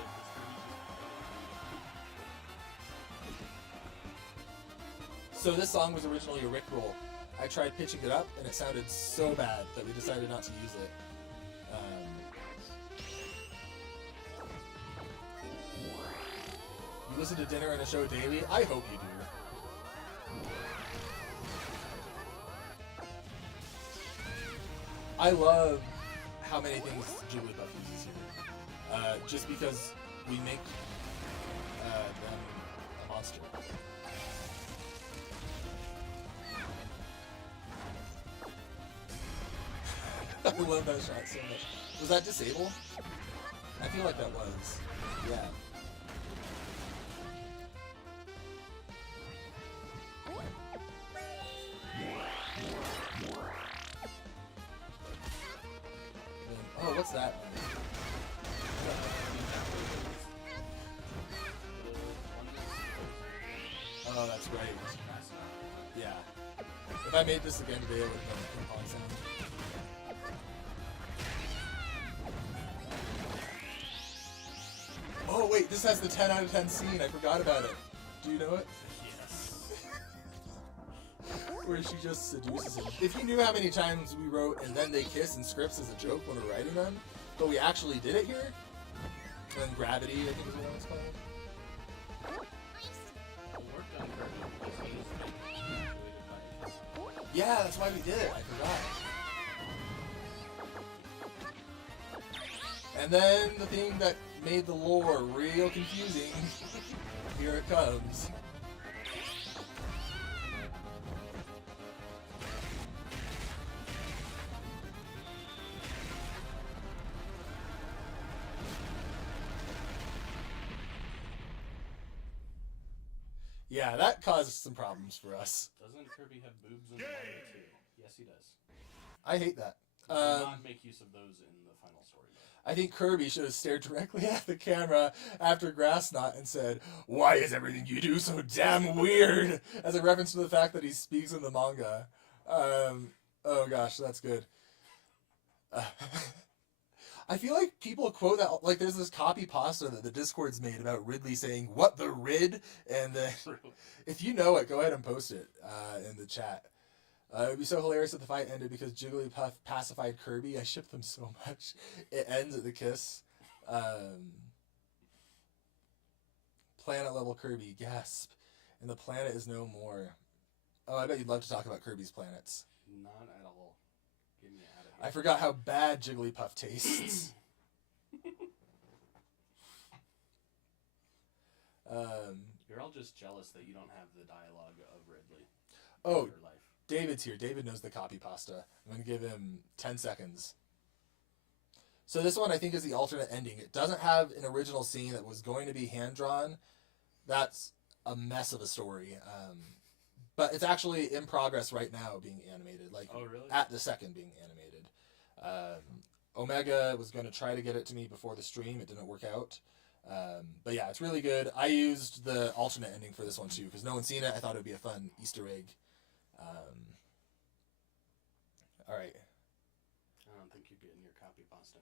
it. So this song was originally a Rickroll. I tried pitching it up, and it sounded so bad that we decided not to use it. You listen to Dinner and a Show daily? I hope you do. I love how many things Jigglypuff uses here. Just because we make them a monster. I love that shot so much. Was that disable? I feel like that was. Yeah. Oh, what's that? Oh, that's right. Yeah. If I made this again today, it would have been a ping pong sound. Oh, wait, this has the 10 out of 10 scene. I forgot about it. Do you know it? Yes. Where she just seduces him. If you knew how many times we wrote "and then they kiss" in scripts as a joke when we're writing them, but we actually did it here, and Gravity, I think is what it's called. It worked on Kirby because he was manipulated by his... Yeah, that's why we did it. I forgot. And then the thing that made the lore real confusing. Here it comes. Yeah, that caused some problems for us. Doesn't Kirby have boobs in the manga too? Yes, he does. I hate that. Do not make use of those in the final story, though. I think Kirby should have stared directly at the camera after Grass Knot and said, "Why is everything you do so damn weird?" as a reference to the fact that he speaks in the manga. Oh gosh, that's good. I feel like people quote that, like there's this copy pasta that the Discord's made about Ridley saying, "What the rid?" And if you know it, go ahead and post it in the chat. It would be so hilarious if the fight ended because Jigglypuff pacified Kirby. I ship them so much. It ends at the kiss. Planet level Kirby, gasp. And the planet is no more. Oh, I bet you'd love to talk about Kirby's planets. Not at all. Get me out of here. I forgot how bad Jigglypuff tastes. You're all just jealous that you don't have the dialogue of Ridley. Oh, in your life. David's here. David knows the copy pasta. I'm going to give him 10 seconds. So this one I think is the alternate ending. It doesn't have an original scene that was going to be hand-drawn. That's a mess of a story. But it's actually in progress right now being animated. Like, Oh, really? at the second being animated. Omega was going to try to get it to me before the stream. It didn't work out. But yeah, it's really good. I used the alternate ending for this one too because no one's seen it. I thought it would be a fun Easter egg. All right. I don't think you're getting your copy pasta.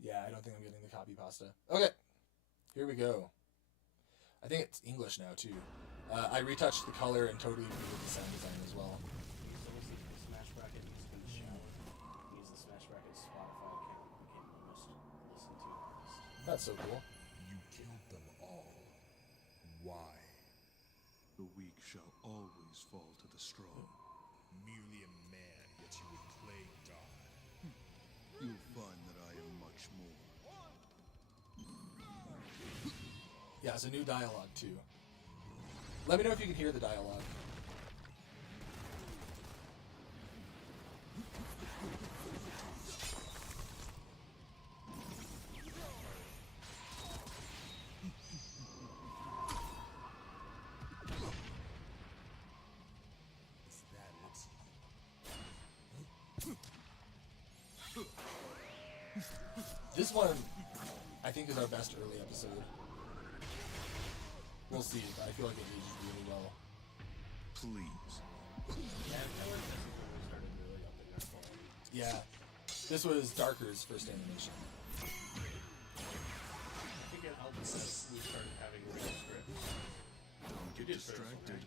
Yeah, I don't think I'm getting the copy pasta. Okay, here we go. I think it's English now too. I retouched the color and totally removed the sound design as well. He's to listen to the Smash Bracket. He's been showered. He's the Smash Bracket Spotify account. Became the most listened to artist. That's so cool. You killed them all. Why? The weak shall always fall to the strong. Merely a man, yet you would play God. You'll find that I am much more. Yeah, it's a new dialogue too. Let me know if you can hear the dialogue. Is that it? This one, I think, is our best early episode. We'll see, but I feel like it aged really well. Please. Yeah, I feel like this is when we started really upping our quality. Yeah, this was Darker's first animation. I think it helped that we started having real scripts. Don't You get did first, distracted.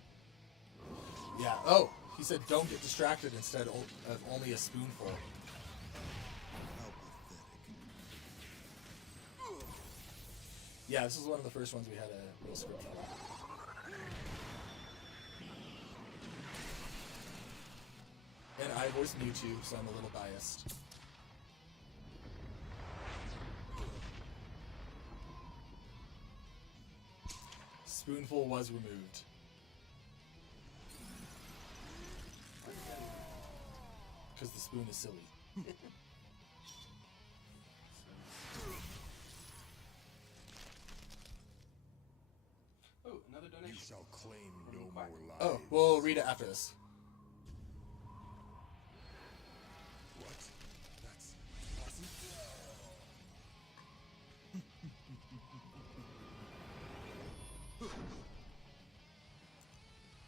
Yeah. Oh, he said don't get distracted instead of only a spoonful. How pathetic. Yeah, this is one of the first ones we had a real script on. And I voiced Mewtwo, so I'm a little biased. Spoonful was removed. Because the spoon is silly. Oh, another You donation. shall claim no more lives. Oh, we'll read it after this. What? That's awesome.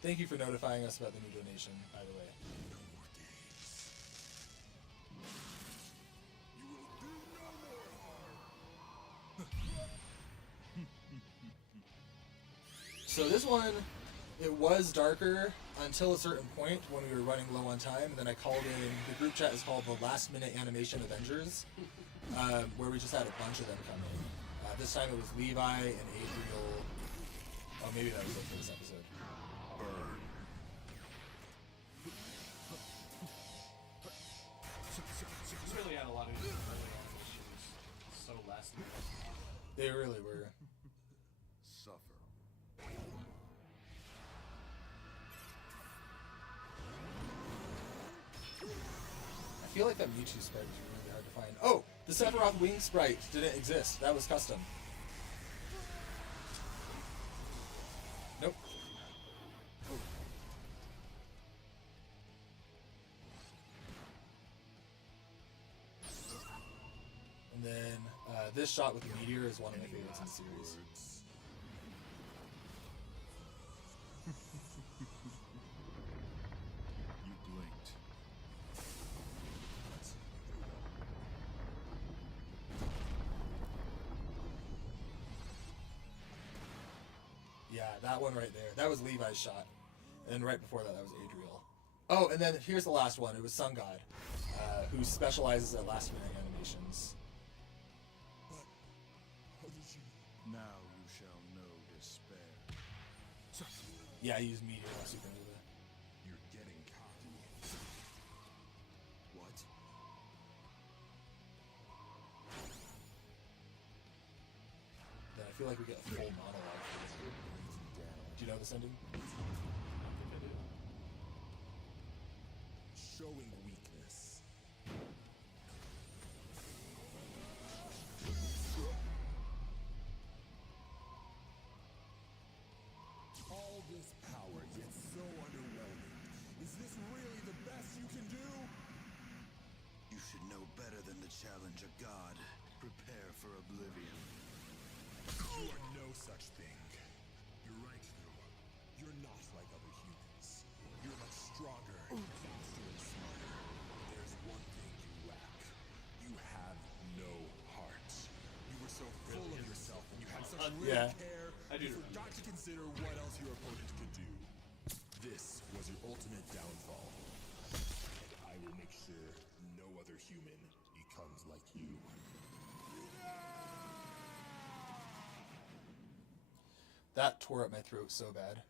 Thank you for notifying us about the new donation, by the way. No more games. You will do no more harm. So this one, it was darker until a certain point when we were running low on time. And then I called in, the group chat is called the Last Minute Animation Avengers, where we just had a bunch of them come in. This time it was Levi and Adriel. Oh, maybe that was it for this episode. Burn. We really had a lot of these early animations so last minute. They really were. Suffer. I feel like that Mewtwo sprite was really hard to find. Oh, the Sephiroth wing sprite didn't exist. That was custom. Nope. And then this shot with the meteor is one of my favorites in the series. Words. You blinked. Yeah, that one right there. That was Levi's shot. And right before that, that was Adriel. Oh, and then here's the last one. It was Sun God, who specializes at last minute animations. How did you? Now you shall know despair. Yeah, I used Meteor on Supernova. You're getting cocky. What? Then feel like we get a full monologue for this group. Do you know this ending? Showing weakness. All this power, yet so underwhelming. Is this really the best you can do? You should know better than to challenge a god. Prepare for oblivion. You are no such thing. You're right, though. You're not like other humans. You're much stronger, faster, and smarter. There's one thing you lack. You have no heart. You were so full of yourself and you had such little yeah. care. I do You remember forgot to consider what else your opponent could do. This was your ultimate downfall. And I will make sure no other human becomes like you. That tore up my throat so bad.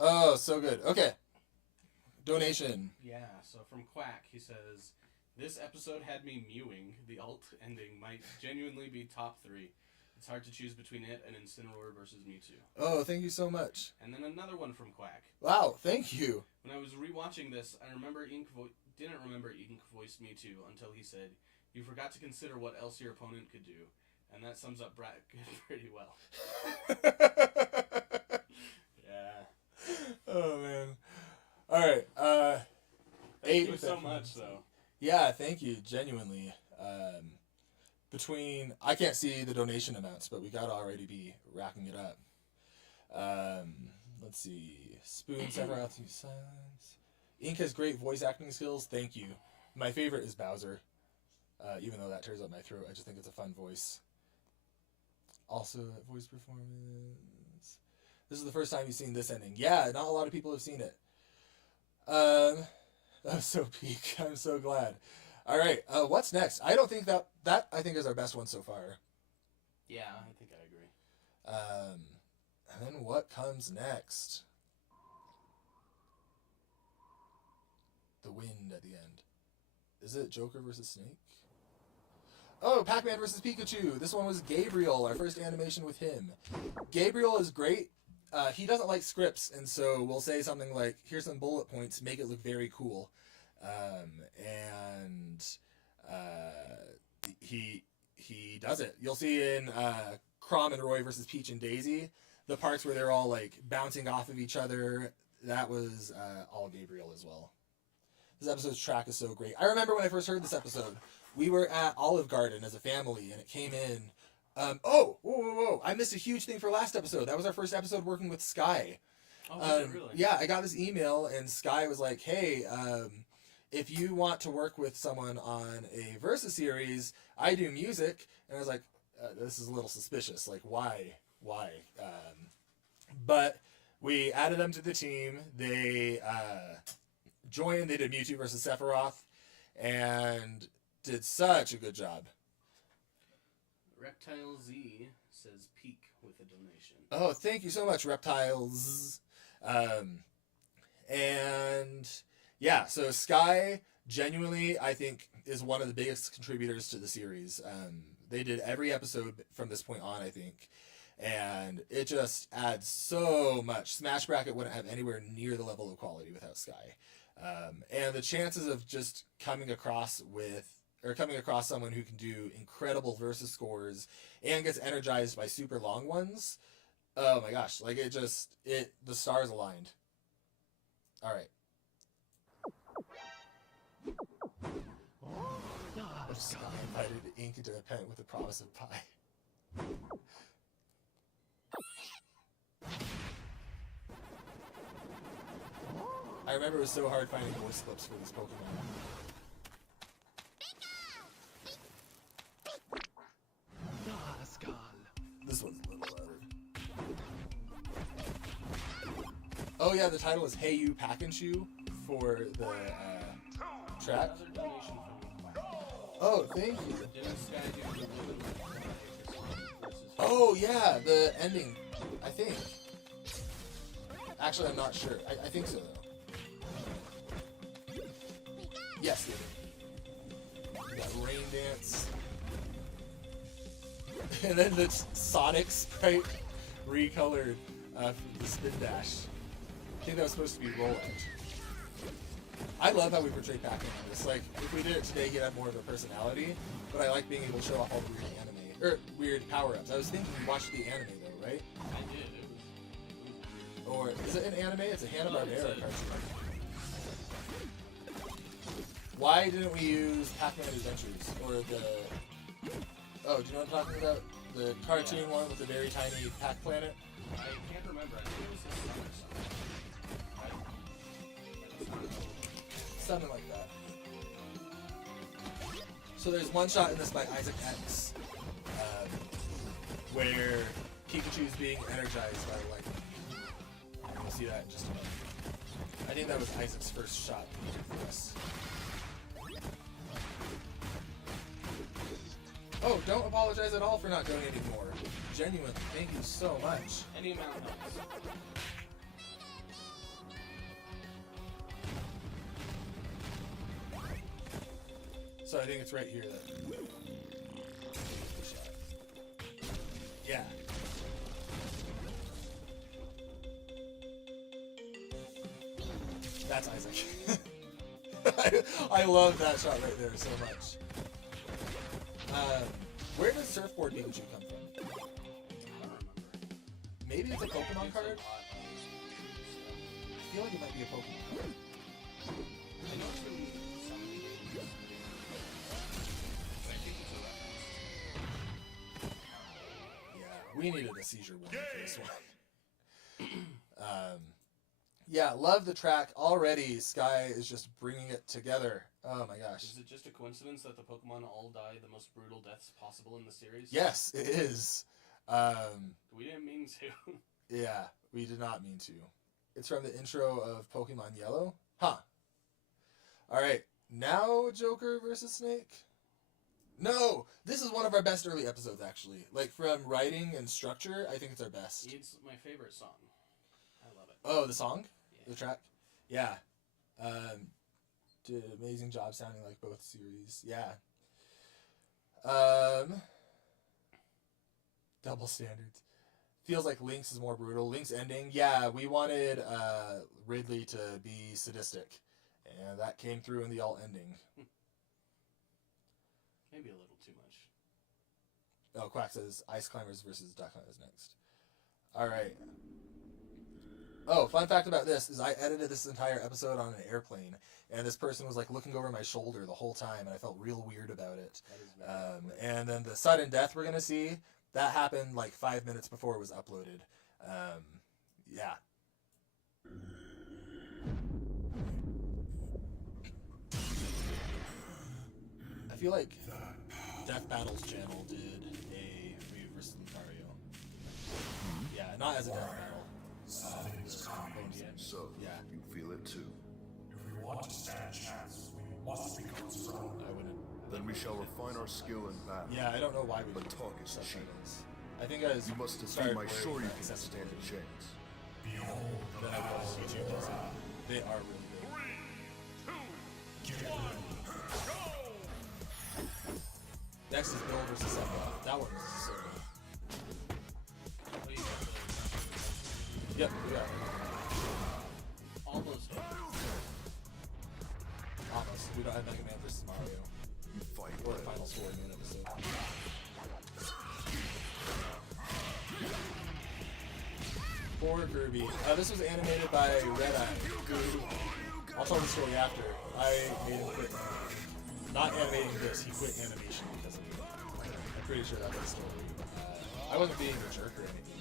Oh, so good. Okay. Donation. Yeah, so from Quack, he says, this episode had me mewing. The alt ending might genuinely be top 3. It's hard to choose between it and Incineroar versus Mewtwo. Oh, thank you so much. And then another one from Quack. Wow, thank you. When I was rewatching this, I remember didn't remember Ink voiced Mewtwo until he said, you forgot to consider what else your opponent could do. And that sums up Brat pretty well. Yeah. Oh, man. All right. Thank you so much, though. Yeah, thank you, genuinely. I can't see the donation amounts, but we gotta already be racking it up. Let's see. Spoon, Sephiroth, silence. Ink has great voice acting skills. Thank you. My favorite is Bowser. Even though that tears up my throat, I just think it's a fun voice. Also, voice performance. This is the first time you've seen this ending. Yeah, not a lot of people have seen it. That was so peak. I'm so glad. All right, what's next? I don't think that I think is our best one so far. Yeah, I think I agree. And then what comes next? The wind at the end. Is it Joker versus Snake? Oh, Pac-Man versus Pikachu. This one was Gabriel, our first animation with him. Gabriel is great. He doesn't like scripts, and so we'll say something like, here's some bullet points, make it look very cool. He does it. You'll see in Crom and Roy versus Peach and Daisy, the parts where they're all like bouncing off of each other, that was all Gabriel as well. This episode's track is so great. I remember when I first heard this episode, we were at Olive Garden as a family, and it came in. Whoa. I missed a huge thing for last episode. That was our first episode working with Sky. Oh, was it really? Yeah, I got this email, and Sky was like, hey, if you want to work with someone on a Versus series, I do music. And I was like, this is a little suspicious. Like, why? But we added them to the team. They joined. They did Mewtwo versus Sephiroth, and did such a good job. Reptile Z says peak with a donation. Oh, thank you so much, Reptiles. And yeah, so Sky genuinely, I think, is one of the biggest contributors to the series. They did every episode from this point on, I think, and it just adds so much. Smash Bracket wouldn't have anywhere near the level of quality without Sky. And the chances of just coming across someone who can do incredible versus scores and gets energized by super long ones, oh my gosh, like the stars aligned. All right. Sky invited Ink into a pen with a promise of pie. I remember it was so hard finding voice clips for these Pokemon. This one's a little louder. Oh yeah, the title is Hey You Pack and Chew for the track. Another donation from Quack. Oh, thank you. Didn't Sky do the rhythm versus Oh yeah, the ending, I think. Actually, I'm not sure. I think so though. Yes, we got Rain Dance. And then the Sonic sprite recolored for the spin dash. I think that was supposed to be rollout. I love how we portray Pac-Man in this. Like, if we did it today, he'd have more of a personality, but I like being able to show off all the weird anime, or weird power-ups. I was thinking you watched the anime though, right? I did. Or, is it an anime? It's a Hanna-Barbera cartoon. Why didn't we use Pac-Man Adventures? Or the... Oh, do you know what I'm talking about? The cartoon one with the very tiny Pac Planet? I can't remember. I think it was this summer something. Something like that. So there's one shot in this by Isaac X, where Pikachu's being energized by lightning. You'll see that in just a moment. I think that was Isaac's first shot for us. Oh, don't apologize at all for not donating more. Genuinely, thank you so much. Any amount helps. So I think it's right here that... Yeah. That's Isaac. I love that shot right there so much. Where does Surfboard Pikachu come from? I don't remember. Maybe it's a Pokemon card? I feel like it might be a Pokemon card. I know it's been some games. I think it's a reference. Yeah, we needed a seizure one for this one. Yeah, love the track. Already, Sky is just bringing it together. Oh my gosh. Is it just a coincidence that the Pokemon all die the most brutal deaths possible in the series? Yes, it is. We didn't mean to. Yeah, we did not mean to. It's from the intro of Pokemon Yellow. Huh. Alright, now Joker versus Snake? No! This is one of our best early episodes, actually. Like, from writing and structure, I think it's our best. It's my favorite song. I love it. Oh, the song? Yeah. The track? Yeah. Did an amazing job sounding like both series. Yeah. Double standards. Feels like Link's is more brutal. Link's ending, yeah, we wanted Ridley to be sadistic. And that came through in the alt ending. Maybe a little too much. Oh, Quack says Ice Climbers versus Duck Hunt is next. Alright. Oh, fun fact about this is I edited this entire episode on an airplane, and this person was like looking over my shoulder the whole time, and I felt real weird about it. That is very And then the sudden death we're gonna see, that happened like 5 minutes before it was uploaded. Yeah. I feel like Death Battles channel did a Ryu vs. Lucario. Yeah, not as a death battle. So, Yeah. you feel it too. If we want to stand a chance, we must become strong. I wouldn't. Then we shall refine our skill in battle. Yeah, I don't know why we But would talk is cheap. subtitles. I think I was You must started defeat my worrying sure you about can stand a accessibility. chance. Behold the Then I power realized of YouTube does it. Royale. They are really good. 3, 2, 1, go! Next is Bill versus Sephiroth. That one was so good. Oh, you got the- Yep, we got it. Almost. Almost. We don't have Mega Man versus Mario. You fight Or well. Final Score in an episode. Poor Kirby. This was animated by Red Eye, who, I'll tell the story after. I made him quit. Not animating this, he quit animation because of it. I'm pretty sure that's the story. I wasn't being a jerk or anything,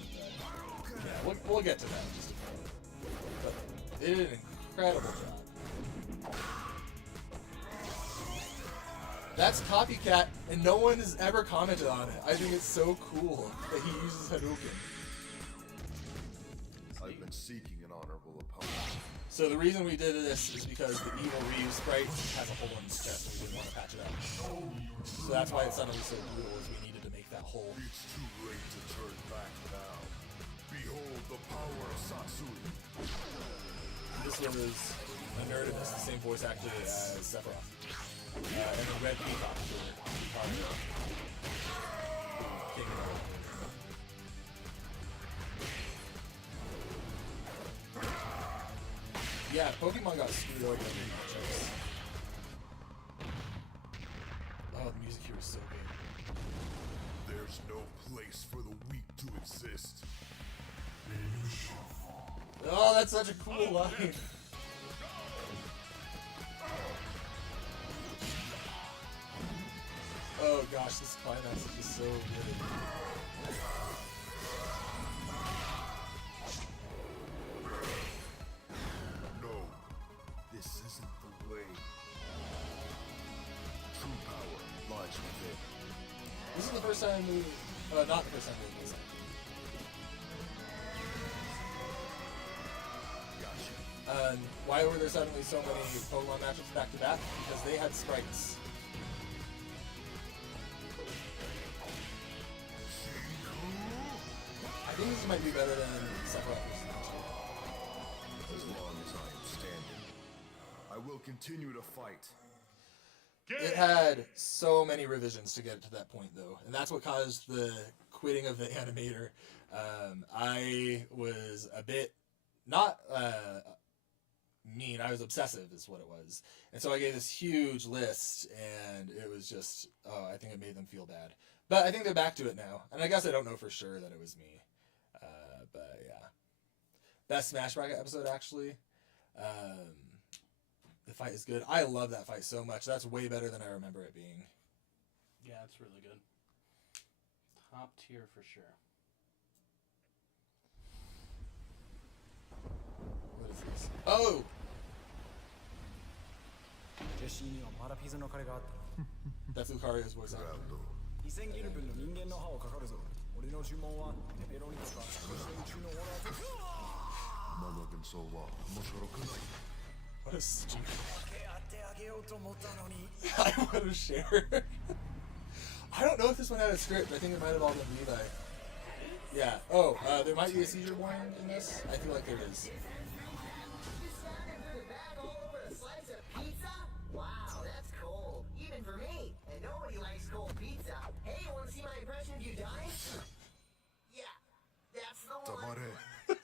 but yeah, we'll get to that in just a minute. But they did an incredible job. That's Copycat, and no one has ever commented on it. I think it's so cool that he uses Hadouken. I've been seeking an honorable opponent. So the reason we did this is because the evil Ryu sprite has a hole in his chest and we didn't want to patch it up. So that's why it's suddenly so brutal, is we needed to make that hole. It's too late to turn back now. Behold the power of Satsui. This was a Nerdimus, the same voice actor as Sephiroth. And the Red Peacock for Mario. King. Yeah, Pokemon got screwed over in the matchups. Oh, the music here is so good. There's no place for the weak to exist. Oh, that's such a cool line. Oh gosh, this climax is just so good. No, this isn't the way. True power lies within. This is the first time we, not the first time we did this. Gotcha. Why were there suddenly so many Pokemon matchups back to back? Because they had sprites. I think this might be better than Sephiroth versus Mewtwo. As long as I am standing, I will continue to fight. It had so many revisions to get it to that point, though, and that's what caused the quitting of the animator. I was a bit not mean. I was obsessive, is what it was, and so I gave this huge list, and it was just, I think it made them feel bad. But I think they're back to it now, and I guess I don't know for sure that it was me. But yeah, best Smash Bracket episode actually. The fight is good. I love that fight so much. That's way better than I remember it being. Yeah, it's really good. Top tier for sure. What is this? Oh! ジェシーにはまだピザの彼があった That's Lucario's voice actor. 2000ギル分の人間の歯をかかるぞ俺の注文はペペロニとか無線中のオーラーと Malagan Sola, Moshorokunai. What a stupid. 当てあげようと思ったのに I want to share. I don't know if this one had a script. I think it might have all been Levi. Yeah. Oh, there might be a seizure warning in this. I feel like there is. Wow, that's cold. Even for me. And nobody likes cold pizza. Hey, you want to see my impression of you dying? Yeah, that's the one. Tamare. Wow,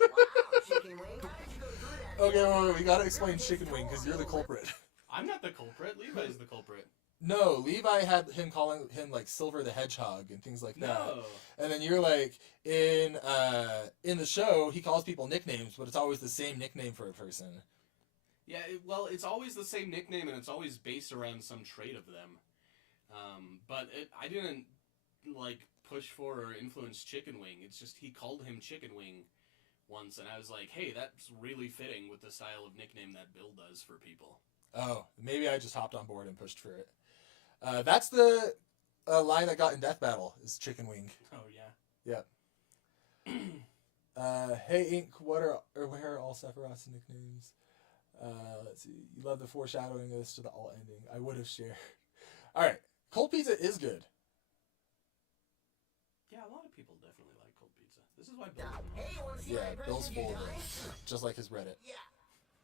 chicken wing. How did you go through that? Okay, wait, we gotta explain Chicken Wing because you're the culprit. I'm not the culprit. Levi's the culprit. No, Levi had him calling him like Silver the Hedgehog and things like that. No. And then you're like, in the show, he calls people nicknames, but it's always the same nickname for a person. Yeah, well, it's always the same nickname, and it's always based around some trait of them. But I didn't, like, push for or influence Chicken Wing. It's just he called him Chicken Wing once, and I was like, hey, that's really fitting with the style of nickname that Bill does for people. Oh, maybe I just hopped on board and pushed for it. That's the line that got in Death Battle, is Chicken Wing. Oh, yeah. Yep. Hey, Ink, where are all Sephiroth's nicknames? Let's see. You love the foreshadowing of this to the alt ending. I would have shared. Alright. Cold pizza is good. Yeah, a lot of people definitely like cold pizza. This is why Bill Hey, you want to see my Yeah, impression Bill's of you full of dying? it. Just like his Reddit. Yeah,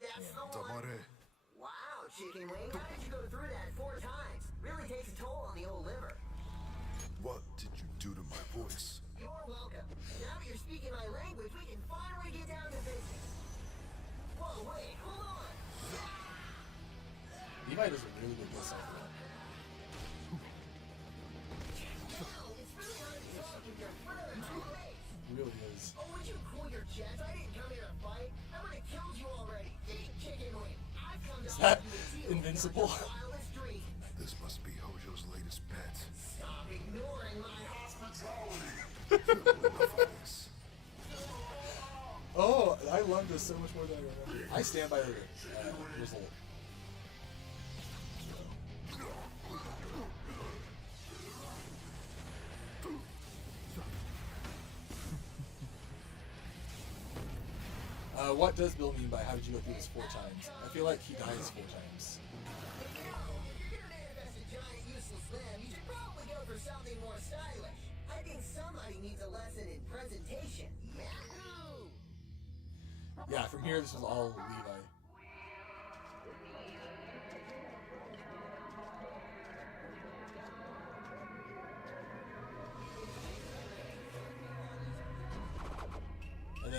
that's Yeah. the one. Tamare. Wow, chicken wing. How did you go through that 4 times? Really takes a toll on the old liver. What did you do to my voice? You're welcome. Now that you're speaking my language, we can finally get down to business. Whoa, wait, hold on. Levi does a really good voice actor. It's really hard to talk if you're further away. He really is. Oh, would you cool your jets? I didn't come here to fight. I would have killed you already. Eat chicken wing. I've come to Is that offer you a deal invincible? beyond your wildest dreams. This must be Hojo's latest pet. Stop ignoring my hospitality. Enough of this. Oh, I love this so much more than I remember. I stand by the result. What does Bill mean by how did you go through this 4 times? I feel like he dies 4 times. If you're gonna manifest a giant useless limb, you should probably go for something more stylish. I think somebody needs a lesson in presentation. Yahoo! Yeah, from here this was all Levi.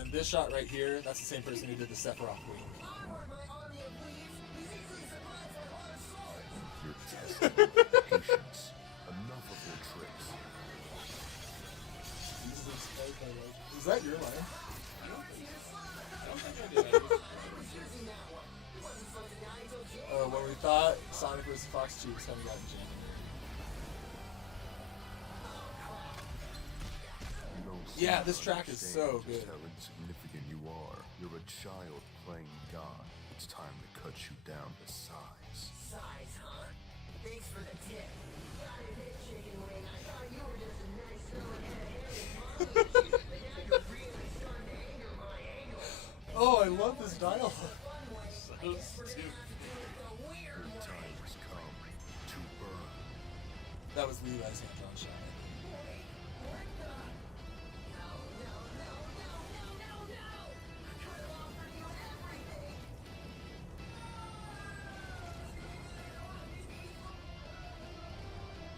then this shot right here, that's the same person who did the Sephiroth wing. Onward, my army of leaves. He's easily surprised by large swords. You're testing my patience. Enough of your tricks. Is that your line? I don't think I did. Using that one. It wasn't supposed to die until June. When we thought Sonic vs. Fox 2 was coming out in January. You don't Yeah, seem this to track is so understand good. just how insignificant you are. You're a child playing God. It's time to cut you down to size. Size, huh? Thanks for the tip. Gotta admit, Chicken Wing, I thought you were just a nice throwing head-to-head mommy issue, but now you're really starting to anger my anger. Oh, I love this dialogue. Fun way, I guess we're gonna have to do it the weird Your way. time has come to burn. That was Levi's hand-drawn shot.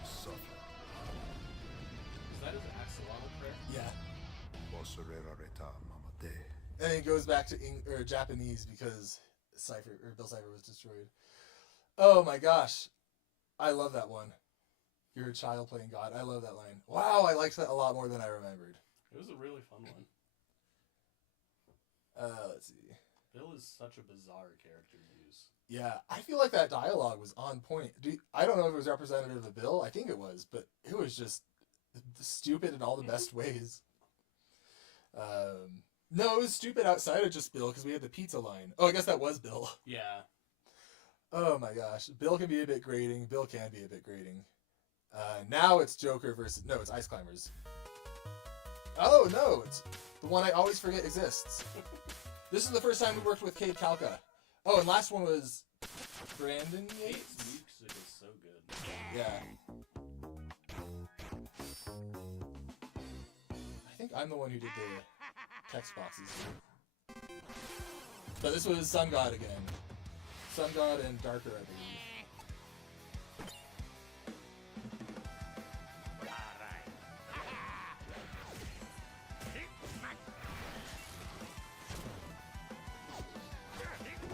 Suffer. Is that his axolotl prayer? Yeah. Mozzarella reta mamate. And it goes back to Japanese because Bill Cipher was destroyed. Oh my gosh. I love that one. You're a child playing God. I love that line. Wow, I liked that a lot more than I remembered. It was a really fun one. Let's see. Bill is such a bizarre character to use. Yeah, I feel like that dialogue was on point. I don't know if it was representative of Bill. I think it was, but it was just stupid in all the best ways. No, it was stupid outside of just Bill because we had the pizza line. Oh, I guess that was Bill. Yeah. Oh my gosh. Bill can be a bit grating. Bill can be a bit grating. Now it's Joker versus... No, it's Ice Climbers. Oh, no. It's the one I always forget exists. This is the first time we worked with Cade Calca. Oh, and last one was Brandon Yates? Kate's music is so good. Yeah. I think I'm the one who did the text boxes. But this was Sun God again. Sun God and Darker, I believe.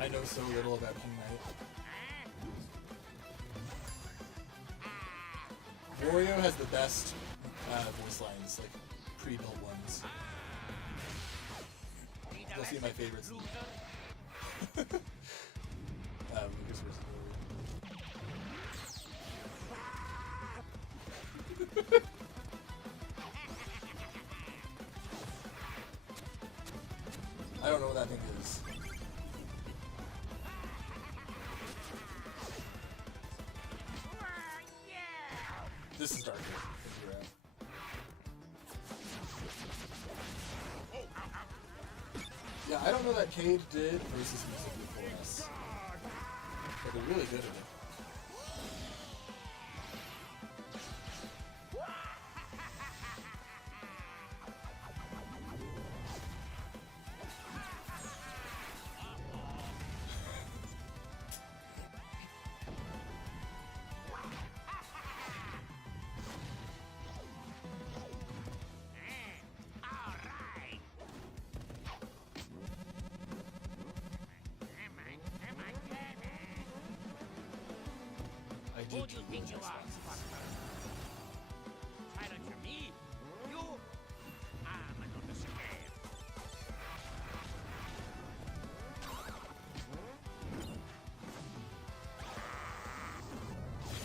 I know so little about King Knight. Wario has the best voice lines, like pre-built ones. You'll see my favorites. Lucas versus Wario. I don't know what that thing is. This is darker. Yeah, I don't know that Cade did versus music before us. But they're really good at it. Who do you think you are, Falco? Challenge me? You? I'm another scale.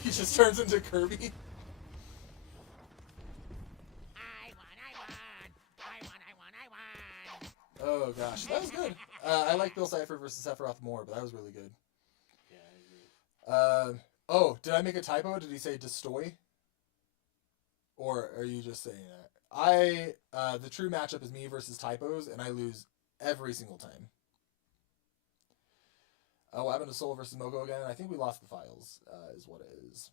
He just turns into Kirby. Oh gosh, that was good. I like Bill Cipher versus Sephiroth more, but that was really good. Yeah, I agree. Oh, did I make a typo? Did he say Destoy? Or are you just saying that? The true matchup is me versus typos, and I lose every single time. Oh, what happened to Soul versus Moko again? I think we lost the files, is what it is.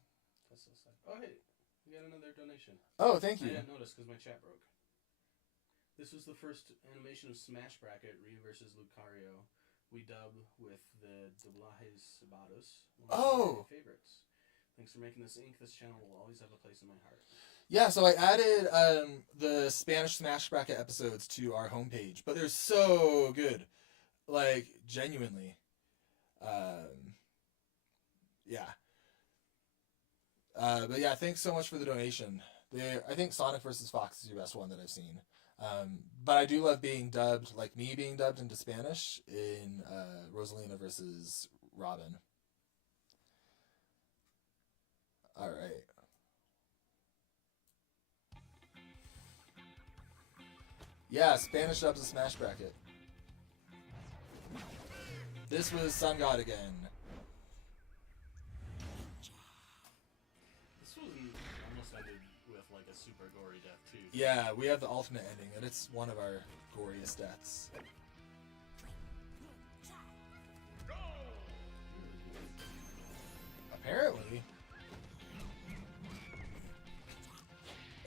That's so sad. Oh, hey, we got another donation. Oh, thank you. I didn't notice because my chat broke. This was the first animation of Smash Bracket, Ryu versus Lucario. We dub with the Doblajes Sabados, one of my favorites. Thanks for making this ink. This channel will always have a place in my heart. Yeah, so I added the Spanish Smash Bracket episodes to our homepage, but they're so good. Like, genuinely. Yeah. But yeah, thanks so much for the donation. I think Sonic vs. Fox is your best one that I've seen. But I do love being dubbed, like me being dubbed into Spanish in Rosalina versus Robin. Alright. Yeah, Spanish dubs of Smash Bracket. This was Sun God again. This was almost ended with like a super gory death too. Yeah, we have the alternate ending, and it's one of our goriest deaths. Apparently.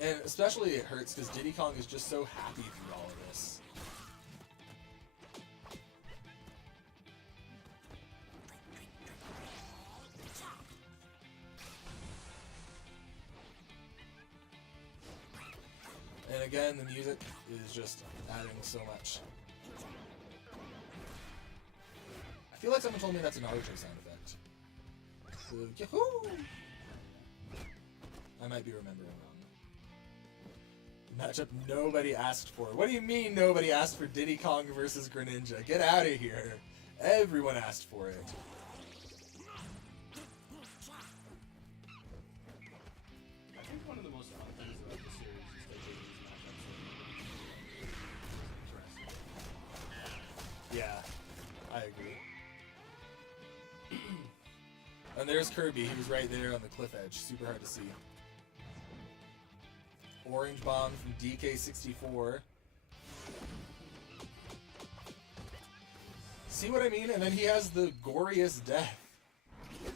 And especially it hurts because Diddy Kong is just so happy through all of this. And again, the music is just adding so much. I feel like someone told me that's a Naruto sound effect. So, yahoo! I might be remembering wrong. Matchup nobody asked for. What do you mean nobody asked for Diddy Kong versus Greninja? Get out of here. Everyone asked for it. I think one of the most fun things about the series is that they do these matchups. Yeah, I agree. And there's Kirby. He was right there on the cliff edge. Super hard to see. Orange Bomb from DK64. See what I mean? And then he has the goriest death. You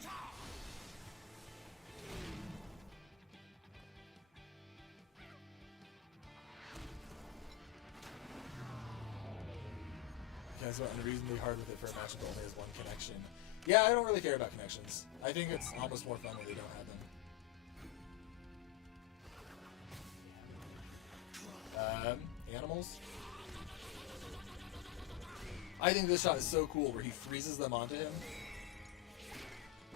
guys went unreasonably hard with it for a match that only has one connection. Yeah, I don't really care about connections. I think it's almost more fun when they don't have them. Animals. I think this shot is so cool where he freezes them onto him.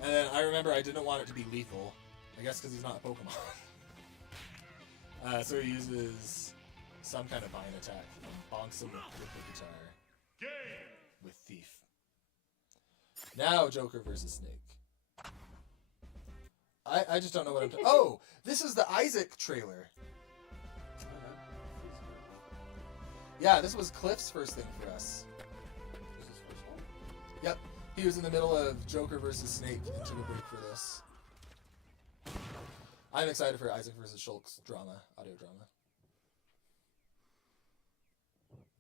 And then I remember I didn't want it to be lethal. I guess because he's not a Pokemon. So he uses some kind of vine attack and bonks him with the guitar. With Thief. Now Joker versus Snake. I just don't know what I'm doing. Oh! This is the Isaac trailer. Yeah, this was Cliff's first thing for us. This is his first one? Yep. He was in the middle of Joker versus Snake and took a break for this. I'm excited for Isaac versus Shulk's drama, audio drama.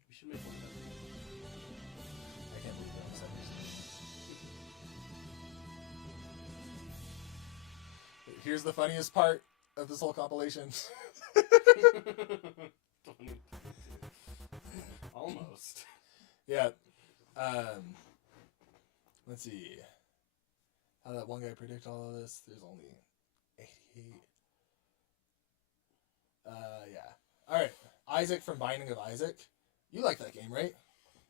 We should make one better. I can't believe we're on the second season. Here's the funniest part of this whole compilation. Almost. Yeah. Let's see. How did that one guy predict all of this? There's only 88. Yeah. Alright. Isaac from Binding of Isaac. You like that game, right?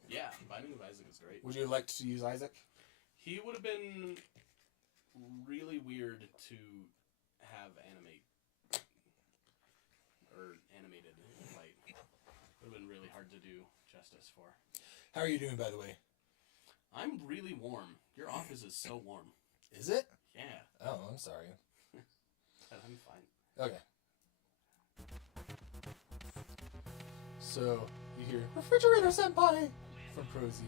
Yeah, Binding of Isaac is great. Would you have liked to use Isaac? He would have been really weird to have animated fight. Would have been really hard to do justice for. How are you doing, by the way? I'm really warm. Your office is so warm. Is it? Yeah. Oh, I'm sorry. But I'm fine. Okay. So, you hear Refrigerator Senpai from Pro ZD.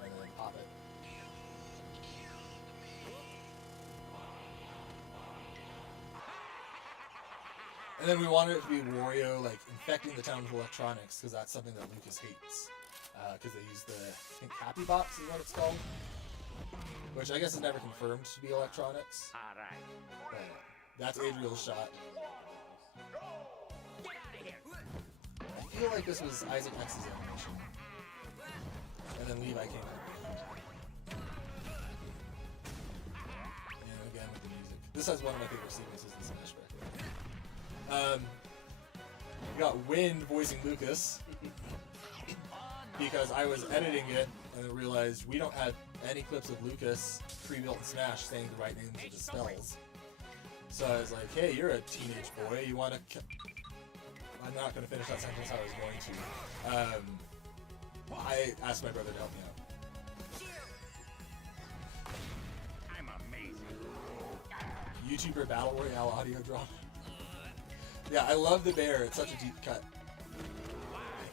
And then pop it. And then we wanted it to be Wario, like, infecting the town with electronics, because that's something that Lucas hates. Because they use the, I think, Happy Box is what it's called. Which I guess is never confirmed to be electronics. But that's Adriel's shot. I feel like this was Isaac X's animation. And then Levi came in. This has one of my favorite sequences in Smash Bros. We got Wind voicing Lucas because I was editing it and I realized we don't have any clips of Lucas pre-built in Smash saying the right names of the spells. So I was like, hey, you're a teenage boy, you want to... I'm not going to finish that sentence how I was going to. I asked my brother to help me out. I'm amazing. YouTuber Battle Royale audio drama. Yeah, I love the bear. It's such a deep cut.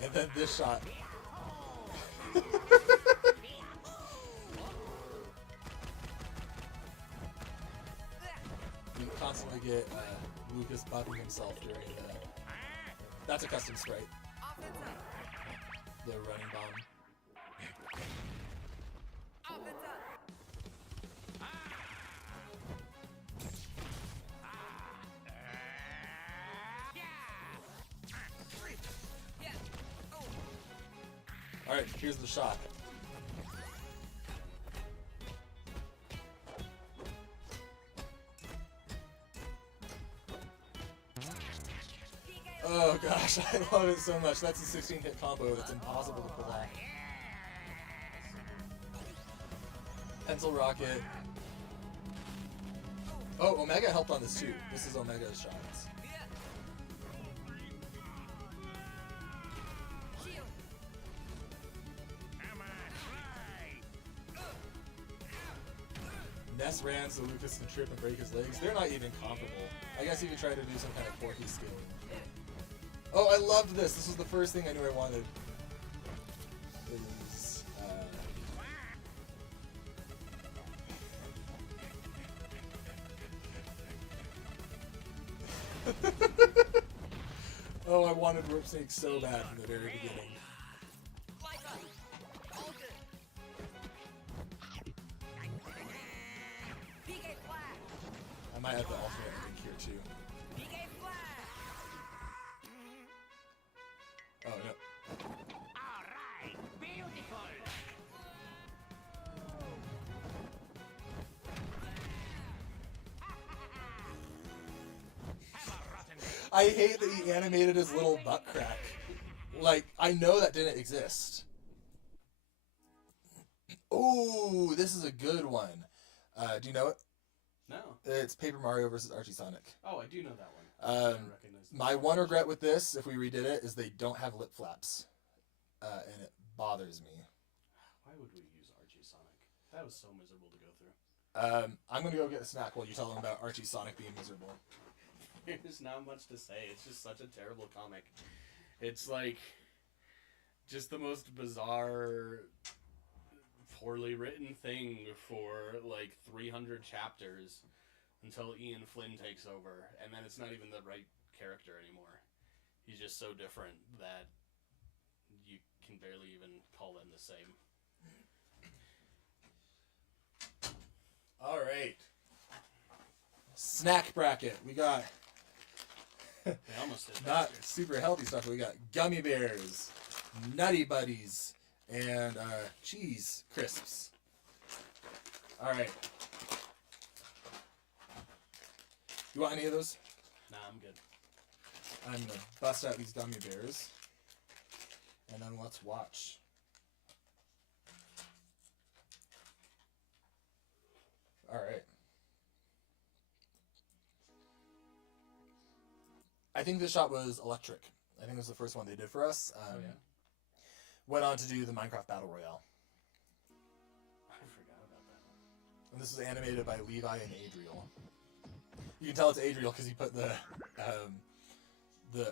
And then this shot. You constantly get Lucas buffing himself during the... That's a custom sprite. The running bomb. Alright, here's the shot. Oh gosh, I love it so much. That's a 16-hit combo that's impossible to pull off. Pencil Rocket. Oh, Omega helped on this too. This is Omega's shots. Ness ran so Lucas can trip and break his legs. They're not even comparable. I guess you could try to do some kind of quirky skill. Oh, I loved this. This was the first thing I knew I wanted. Is, oh, I wanted Rope Snake so bad from the very beginning. I might have the alternate ending here too. Oh no. Alright, beautiful. I hate that he animated his little butt crack. Like, I know that didn't exist. Ooh, this is a good one. Do you know it? No. It's Paper Mario versus Archie Sonic. Oh, I do know that one. I recognize that. My one regret with this, if we redid it, is they don't have lip flaps. And it bothers me. Why would we use Archie Sonic? That was so miserable to go through. I'm going to go get a snack while you tell them about Archie Sonic being miserable. There's not much to say. It's just such a terrible comic. It's like just the most bizarre, poorly written thing for like 300 chapters until Ian Flynn takes over, and then it's not even the right character anymore. He's just so different that you can barely even call them the same. All right. Snack bracket. We got They almost did that. not super healthy stuff. We got gummy bears, Nutty Buddies, and cheese crisps. All right. You want any of those? Nah, I'm good. I'm gonna bust out these gummy bears, and then let's watch. All right. I think this shot was electric. I think it was the first one they did for us. Oh yeah. Went on to do the Minecraft Battle Royale, I forgot about that one. and this was animated by Levi and Adriel. You can tell it's Adriel because he put the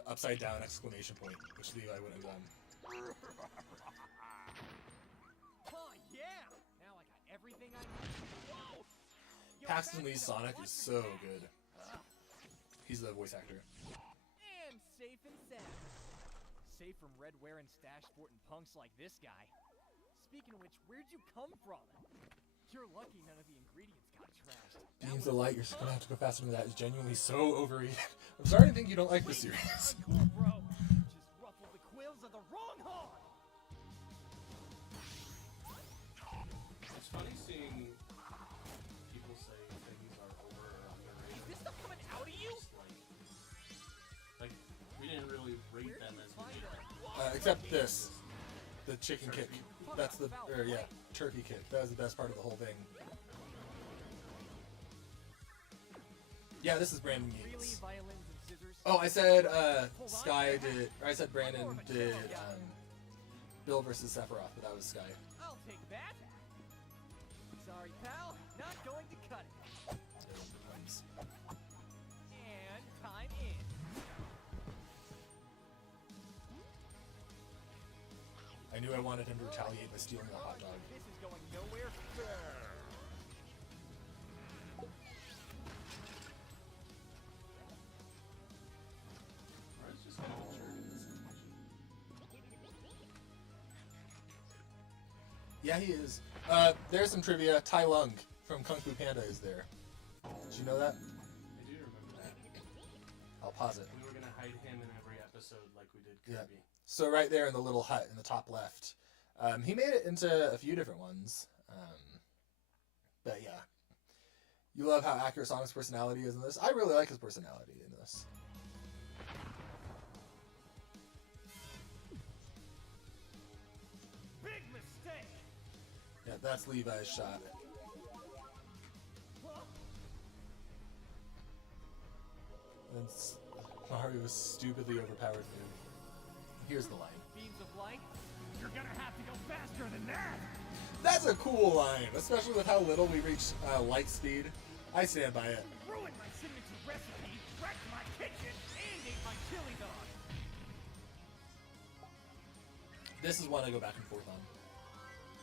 upside down exclamation point, which Levi wouldn't have done. Oh yeah! Now I got everything I need. Whoa! Paxton Lee's Sonic is so good. He's the voice actor. And safe and sound. Safe from red wearing stash sporting punks like this guy. Speaking of which, where'd you come from? You're lucky none of the ingredients got trashed. Beams of Light, you're gonna have to go faster than that. Is genuinely so overrated. I'm starting to think you don't like the series. Cool, bro. Just ruffled the quills of the wrong hog. It's funny seeing people say things are over or underrated Except this. The chicken kick. That's the, or yeah, turkey kick. That was the best part of the whole thing. Yeah, this is Brandon Yates. Oh, I said Sky did, or I said Brandon did Bill versus Sephiroth, but that was Sky. I'll take that. Sorry, pal. Not going to cut it. And time in. I knew I wanted him to retaliate by stealing the hot dog. This is going nowhere. Yeah, he is. There's some trivia. Tai Lung from Kung Fu Panda is there. Did you know that? I do remember that. I'll pause it. We were gonna hide him in every episode like we did Kirby. Yeah. So right there in the little hut in the top left. He made it into a few different ones. But yeah. You love how accurate Sonic's personality is in this? I really like his personality in this. Big mistake. Yeah, that's Levi's shot. And Mario was stupidly overpowered move. Here's the line. Beams of light. You're gonna have to go faster than that. That's a cool line, especially with how little we reach light speed. I stand by it. Ruined my signature recipe, wrecked my kitchen, and ate my chili dog. This is one I go back and forth on.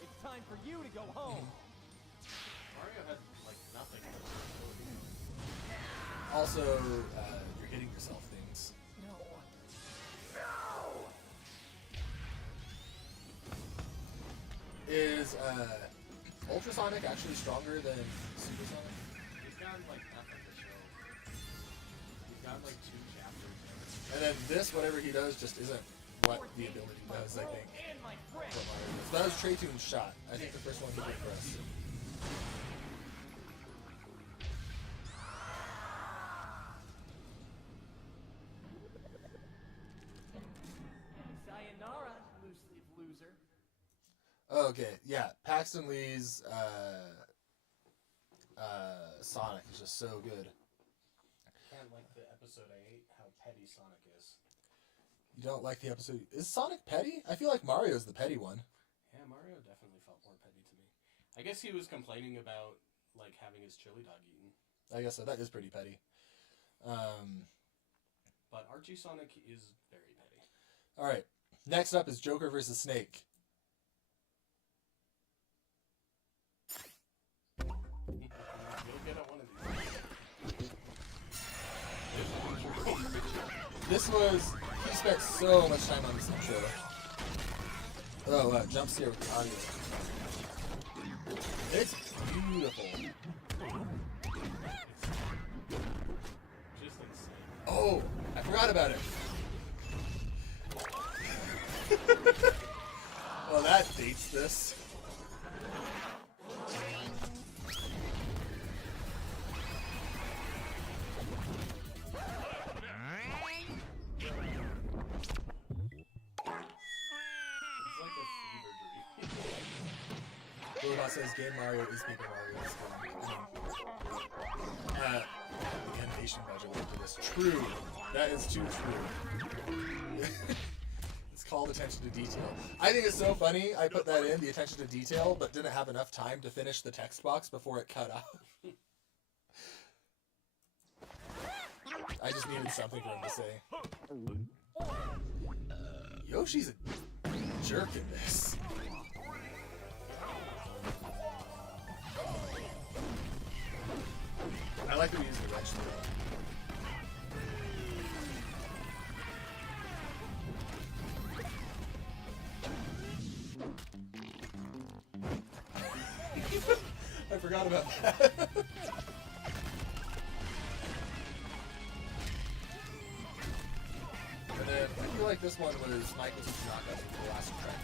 It's time for you to go home. Mario had like nothing. Also, you're hitting yourself things. No. Is Ultrasonic actually stronger than Supersonic? He's got like nothing to show. He's got like 2 chapters. And then this, whatever he does, just isn't what the ability does, I think. And my friend. What Mario does. That was Trey Toon's shot. I think the first one he did for us. Sayonara, loose-leaf loser. Okay, yeah. Paxton Lee's Sonic is just so good. Kind of like the episode I ate, how petty Sonic is. You don't like the episode? Is Sonic petty? I feel like Mario's the petty one. Yeah, Mario definitely felt more petty to me. I guess he was complaining about like having his chili dog eaten. I guess so. That is pretty petty. But Archie Sonic is very petty. All right. Next up is Joker versus Snake. You'll get at one of these. This was... He spent so much time on this intro. Oh, jump scare with the audio. It's beautiful. Just insane. Oh, I forgot about it. Well, that dates this. Robot says Game Mario is Paper Mario's game. The animation budget went for this. True. That is too true. It's called attention to detail. I think it's so funny. I put that in, the attention to detail, but didn't have enough time to finish the text box before it cut out. I just needed something for him to say. Yoshi's a jerk in this. I like that we use the wrench though. I forgot about that. And then I feel like this one was Michael Tsuchinaka from the last track.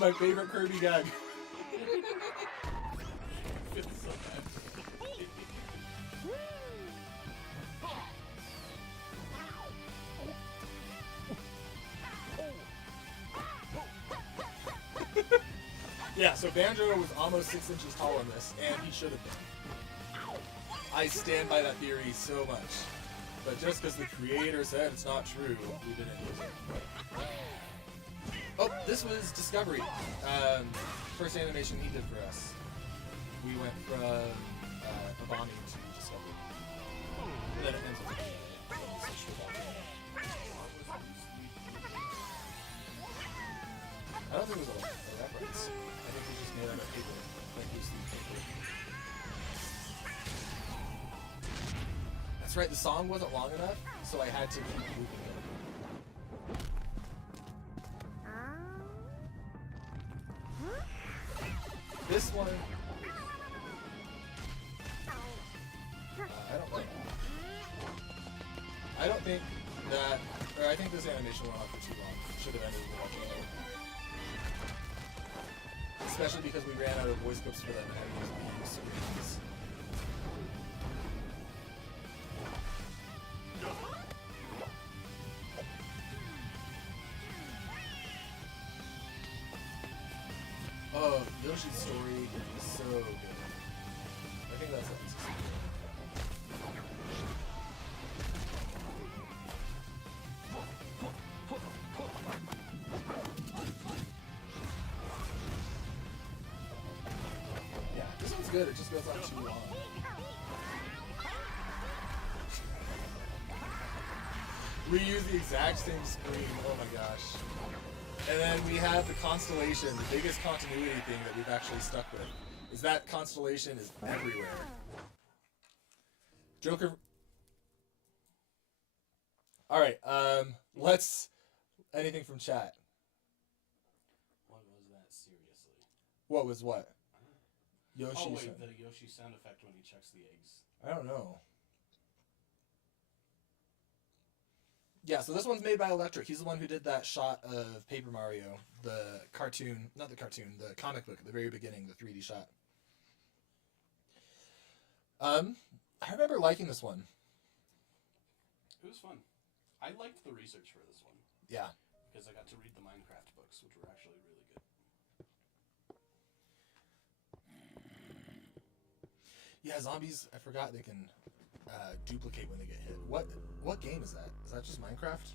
My favorite Kirby gag. Yeah, so Banjo was almost 6 inches tall in this, and he should have been. I stand by that theory so much. But just because the creator said it's not true, we didn't use it. Oh, this was Discovery. First animation he did for us. We went from Abami to Discovery. And then it ends with I don't think it was a reference. I think he just made out of paper. Like loose leaf paper. That's right, the song wasn't long enough, so I had to keep looping it. This one... I don't know. I don't think that... Or I think this animation went on for too long. Should have ended with a volcano. Especially because we ran out of voice clips for them and had to use the syringes. Oh, Yoshi's story is so good. I think that's it. Yeah, this one's good. It just goes on too long. We use the exact same screen. Oh my gosh. And then we have the constellation, the biggest continuity thing that we've actually stuck with, is that constellation is everywhere. Joker... Alright, let's... Anything from chat? What was that, seriously? What was what? Yoshi. Oh wait, the Yoshi sound effect when he checks the eggs. I don't know. Yeah, so this one's made by Electric. He's the one who did that shot of Paper Mario, the cartoon, not the cartoon, the comic book at the very beginning, the 3D shot. I remember liking this one. It was fun. I liked the research for this one. Yeah. Because I got to read the Minecraft books, which were actually really good. Yeah, zombies, I forgot they can duplicate when they get hit. What game is that? Is that just Minecraft?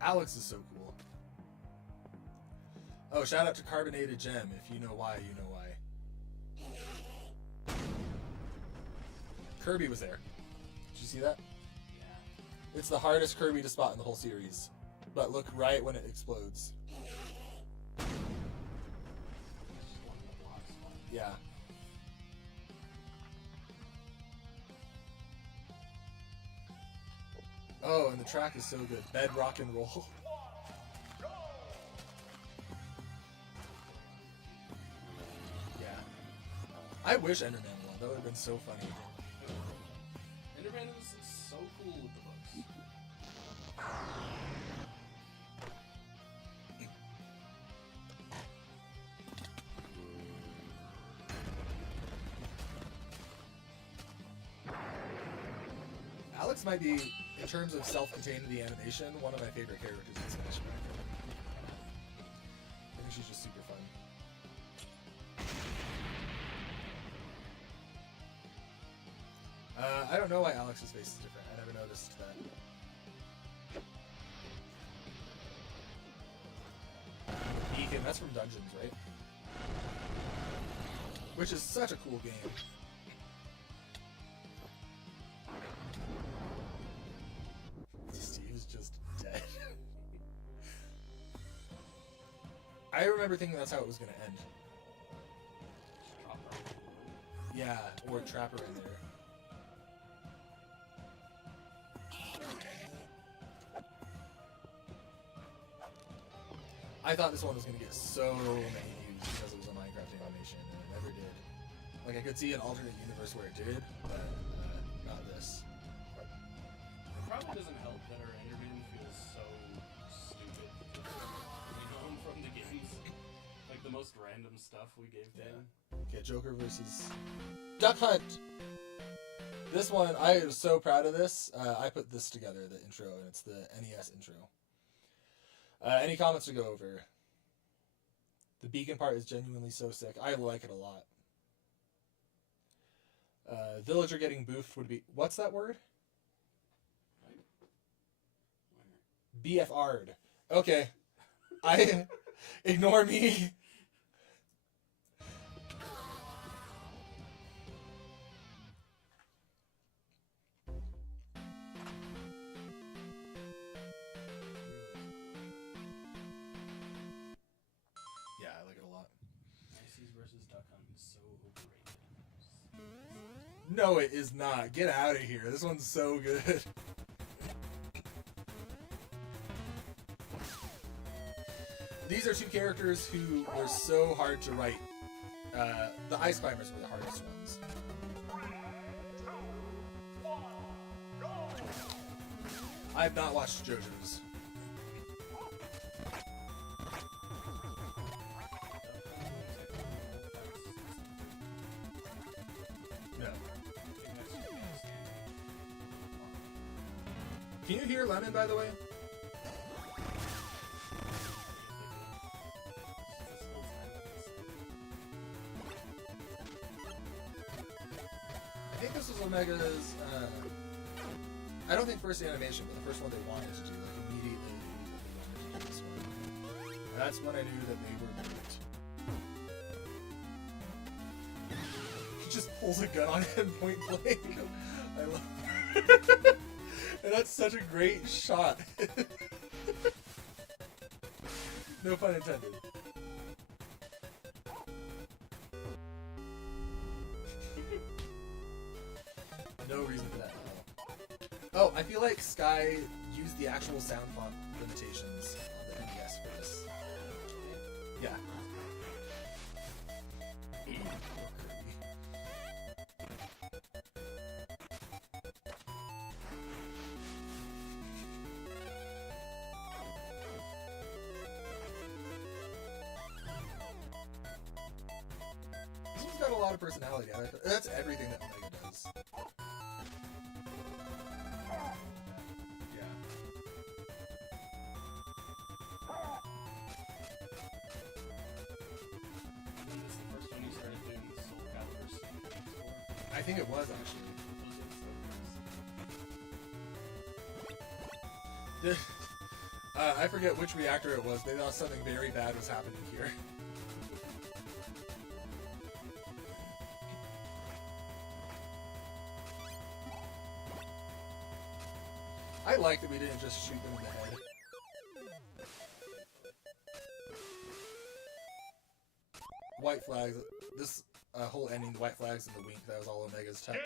Alex is so cool. Oh, shout out to Carbonated Gem. If you know why, you know why. Kirby was there. Did you see that? Yeah. It's the hardest Kirby to spot in the whole series. But look right when it explodes. Yeah. Oh, and the track is so good. Bed rock and roll. Yeah. I wish Enderman won. That would have been so funny. Enderman is so cool with the books. Alex might be, in terms of self-contained in the animation, one of my favorite characters in Smash Bros. I think she's just super fun. I don't know why Alex's face is different. I never noticed that. Beacon, that's from Dungeons, right? Which is such a cool game. Steve's just dead. I remember thinking that's how it was going to end. Yeah, or Trapper in there. I thought this one was going to get so many views because it was a Minecraft animation, and it never did. Like, I could see an alternate universe where it did, but not this. It probably doesn't help that our Enderman feels so stupid. We know him from the games. Like, the most random stuff we gave to him. Okay, Joker versus Duck Hunt! This one, I am so proud of this. I put this together, the intro, and it's the NES intro. Any comments to go over? The beacon part is genuinely so sick. I like it a lot. Villager getting boofed would be... What's that word? BFR'd. Okay. Ignore me. Yeah, I like it a lot. Ices versus Duck Hunt is so overrated. No, it is not. Get out of here. This one's so good. These are two characters who were so hard to write. The Ice Climbers were the hardest ones. I have not watched JoJo's. No. Can you hear Lemon, by the way? I think this was Omega's, I don't think first animation, but the first one they wanted to do, like immediately they wanted to do this one. That's when I knew that they were great. He just pulls a gun on him point blank. I love it. And that's such a great shot. No pun intended. No reason for that at all. Oh, I feel like Sky used the actual sound font limitations on the NES for this. Yeah. This one's got a lot of personality. That's everything that Omega does. I think it was actually. I forget which reactor it was. They thought something very bad was happening here. I like that we didn't just shoot them in the head. White flags. This whole ending, the white flags and the wink, that was all Omega's touch.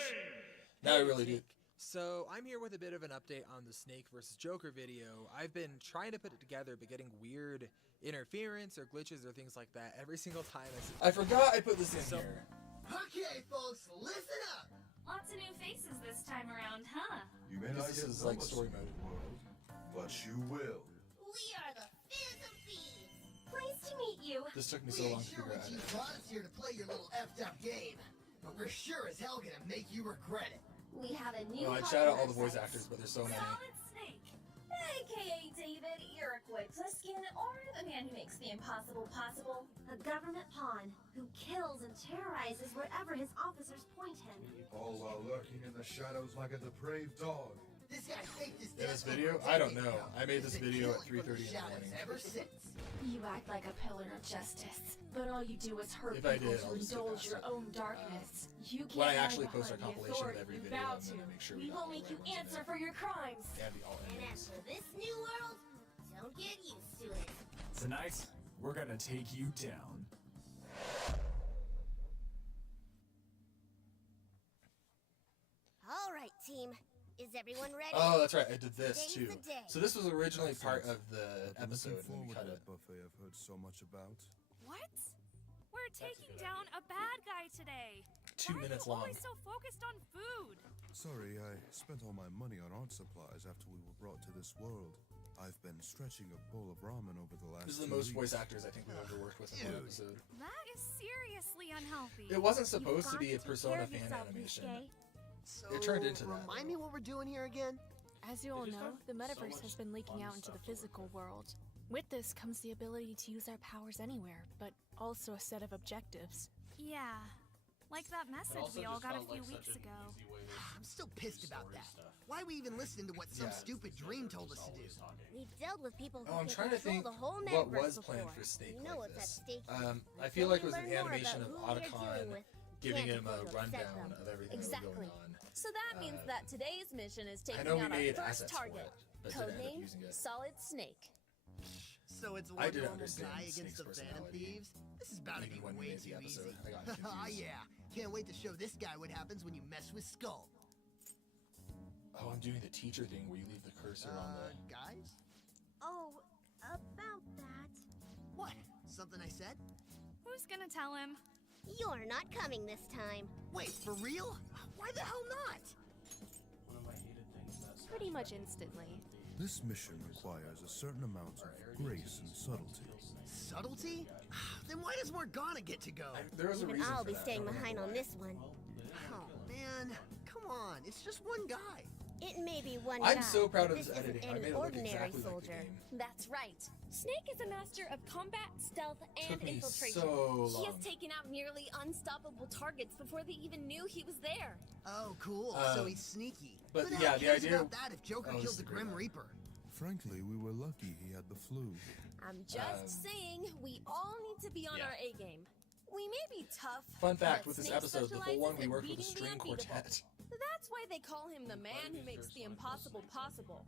Now I really do. So I'm here with a bit of an update on the Snake vs. Joker video. I've been trying to put it together, but getting weird interference or glitches or things like that every single time. I forgot I put this in here. Okay, folks, listen up. Lots of new faces this time around, huh? You may not This get is like promised story in mode. the world, but you will. We are the Phantom Thieves. Pleased to meet you. This took me so We long ain't to sure figure what out. you brought us here to play your little effed up game, but we're sure as hell gonna make you regret it. We have a new Well, I'd shout out all the hardware voice site. actors, but there's so many. Solid Snake, aka David Iroquois Pliskin, or the man who makes the impossible possible. A government pawn who kills and terrorizes wherever his officers point him. All while lurking in the shadows like a depraved dog. This guy faked his In this death video? over I don't decades know. now. I made this He's been video at killing from 3:30 in the shadows morning. Ever since. You act like a pillar of justice, but all you do is hurt If I people did, to I'll just indulge do your that. own darkness. You can't When I hide actually post our behind the compilation of authority every you video, bow I'm gonna to. make sure We we will don't make you everyone's in answer there. for your crimes. And the alt And endings. as for this new world, don't get used to it. Tonight, we're gonna take you down. All right, team. Is everyone ready? Oh, that's right. I did this too. Today's the day. So this was originally part of the episode, and then we cut it. buffet I've heard so much about. What? We're taking down a bad guy today. 2 Why minutes are you long. always so focused on food? Sorry, I spent all my money on art supplies after we were brought to this world. I've been stretching a bowl of ramen over the last This is the 2 most voice weeks. actors I think we've ever worked with in one episode. That is seriously unhealthy. It wasn't supposed to You've be a got to take care Persona of fan yourself, animation. Yusuke. So, It turned into that. remind me what we're doing here again? As you all know, the metaverse has been leaking out into the physical world. With this comes the ability to use our powers anywhere, but also a set of objectives. Yeah, like that message we all got a few weeks ago. I'm still pissed about that. Why are we even listening to what some stupid dream told us to do? We've dealt with people who Oh, I'm can trying to control think the whole what metaverse was planned before. for Snake You know like what's at this. stake. I feel like it was an Learn more animation of about who you're dealing Otacon with. giving Can't him a afford to upset rundown them. of everything that was Exactly. going on. So that means that today's mission is I taking know we out our made first assets for target. it, but didn't end up Codename using it. Solid Snake. So it's I one did normal understand guy Snake's against the Phantom personality, Thieves? This is about to be even when we way made the too episode. easy. I got confused. Oh yeah, can't wait to show this guy what happens when you mess with Skull. Oh, I'm doing the teacher thing where you leave the cursor on the... Guys? Oh, about that. What? Something I said? Who's gonna tell him? You're not coming this time. Wait, for real? Why the hell not? Pretty much instantly. This mission requires a certain amount of grace and subtlety. Subtlety? Then why does Morgana get to go? There was a Even reason I'll for be that. staying I don't know behind on why. this one. Oh man, come on, it's just one guy. It may be one I'm guy, so proud of but this isn't editing. I an made it look ordinary exactly soldier. like the game. That's right. Snake is a master of combat, stealth, and Took me infiltration. so He has long. taken out nearly unstoppable targets before they even knew he was there. Oh, cool. So he's sneaky. but Who the yeah, hell the cares idea- about that if Joker Oh, this killed is the a great Grim one. Reaper? Frankly, we were lucky he had the flu. I'm just saying, we all need to be on our A game. We may be tough. Fun fact but with this Snake episode, the whole one we specializes in worked with a beating the string unbeatable. quartet. That's why they call him the man who makes the impossible possible.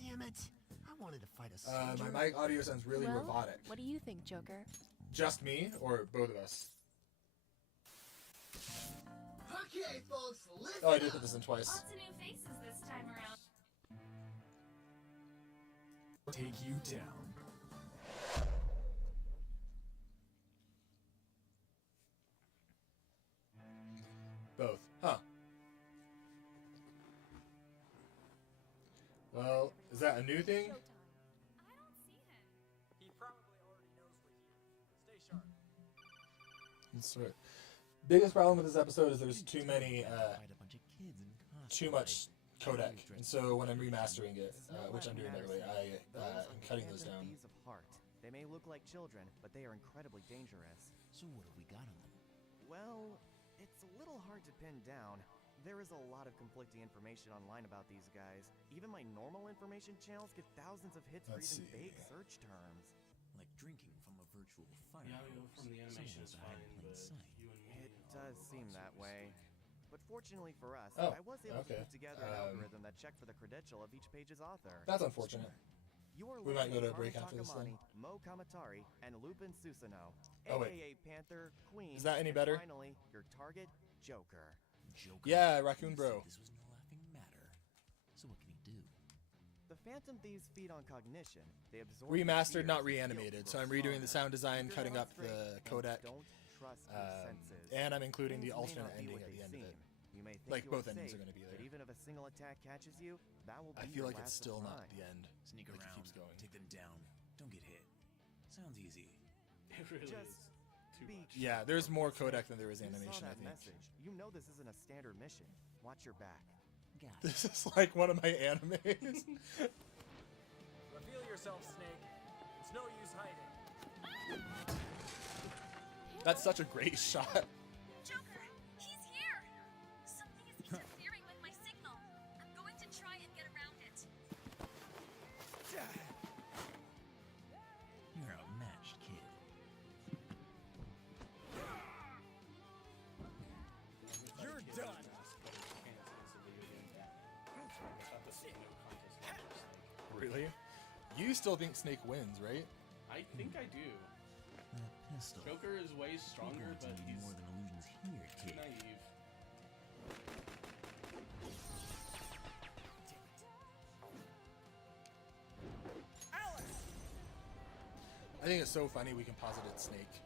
Damn it. I wanted to fight a soldier. My mic audio sounds really Well, robotic. what do you think, Joker? Just me or both of us? Okay, folks, listen Oh, I did up. put this in twice. Lots of new faces this time around. Take you down. Both. Huh. Well, is that a new thing? I don't see him. He probably already knows we're here. Stay sharp. That's right. Biggest problem with this episode is there's too many, too much codec. And so when I'm remastering it, which I'm doing by the way, I'm cutting those down. Thieves of heart. They may look like children, but they are incredibly dangerous. So what have we got on them? Well, it's a little hard to pin down. There is a lot of conflicting information online about these guys. Even my normal information channels get thousands of hits for Let's even see. vague search terms. Like drinking from a virtual fire. The audio from the animation is Someone fine, hide in plain but sight. you and me. It does seem that way. But fortunately for us, Oh, I was able okay. to put together an algorithm that checked for the credential of each page's author. That's unfortunate. You are We might go to a looking break at after this Haru then. Takamani, Mo Kamatari, and Lupin Susanoo, Oh, wait. aka Panther, Queen. Is that any and better? Finally, your target, Joker. Joker. Yeah, Raccoon Bro. This was no laughing matter. So what can he do? The Phantom Thieves feed on cognition. They absorb Remastered, fears, not guilt, reanimated. So I'm grow redoing the sound stronger. design, Use cutting your up strength the and codec, Don't trust your senses. and I'm including the Things may alternate not be ending what at the they end of seem. it. You may think Like, you both are endings safe, are gonna be But there. even if a single attack catches you, that will be I feel your like it's last still of not mine. the end. Sneak Like, it around. keeps going. Take them down. Don't get hit. Sounds easy. It really Just is too be much. Yeah, there's more codec than there is You saw animation, I that think. message. You know this isn't a standard mission. Watch your back. Got it. This is like one of my animes. Reveal yourself, Snake. It's no use hiding. That's such a great shot. Joker, he's here! Something is interfering with my signal. I'm going to try and get around it. You're outmatched, kid. You're done. Really? You still think Snake wins, right? I think I do. That pistol. Joker is way stronger, You're going to but need he's more than illusions here, too kid. naive. I think it's so funny we can posit it Snake.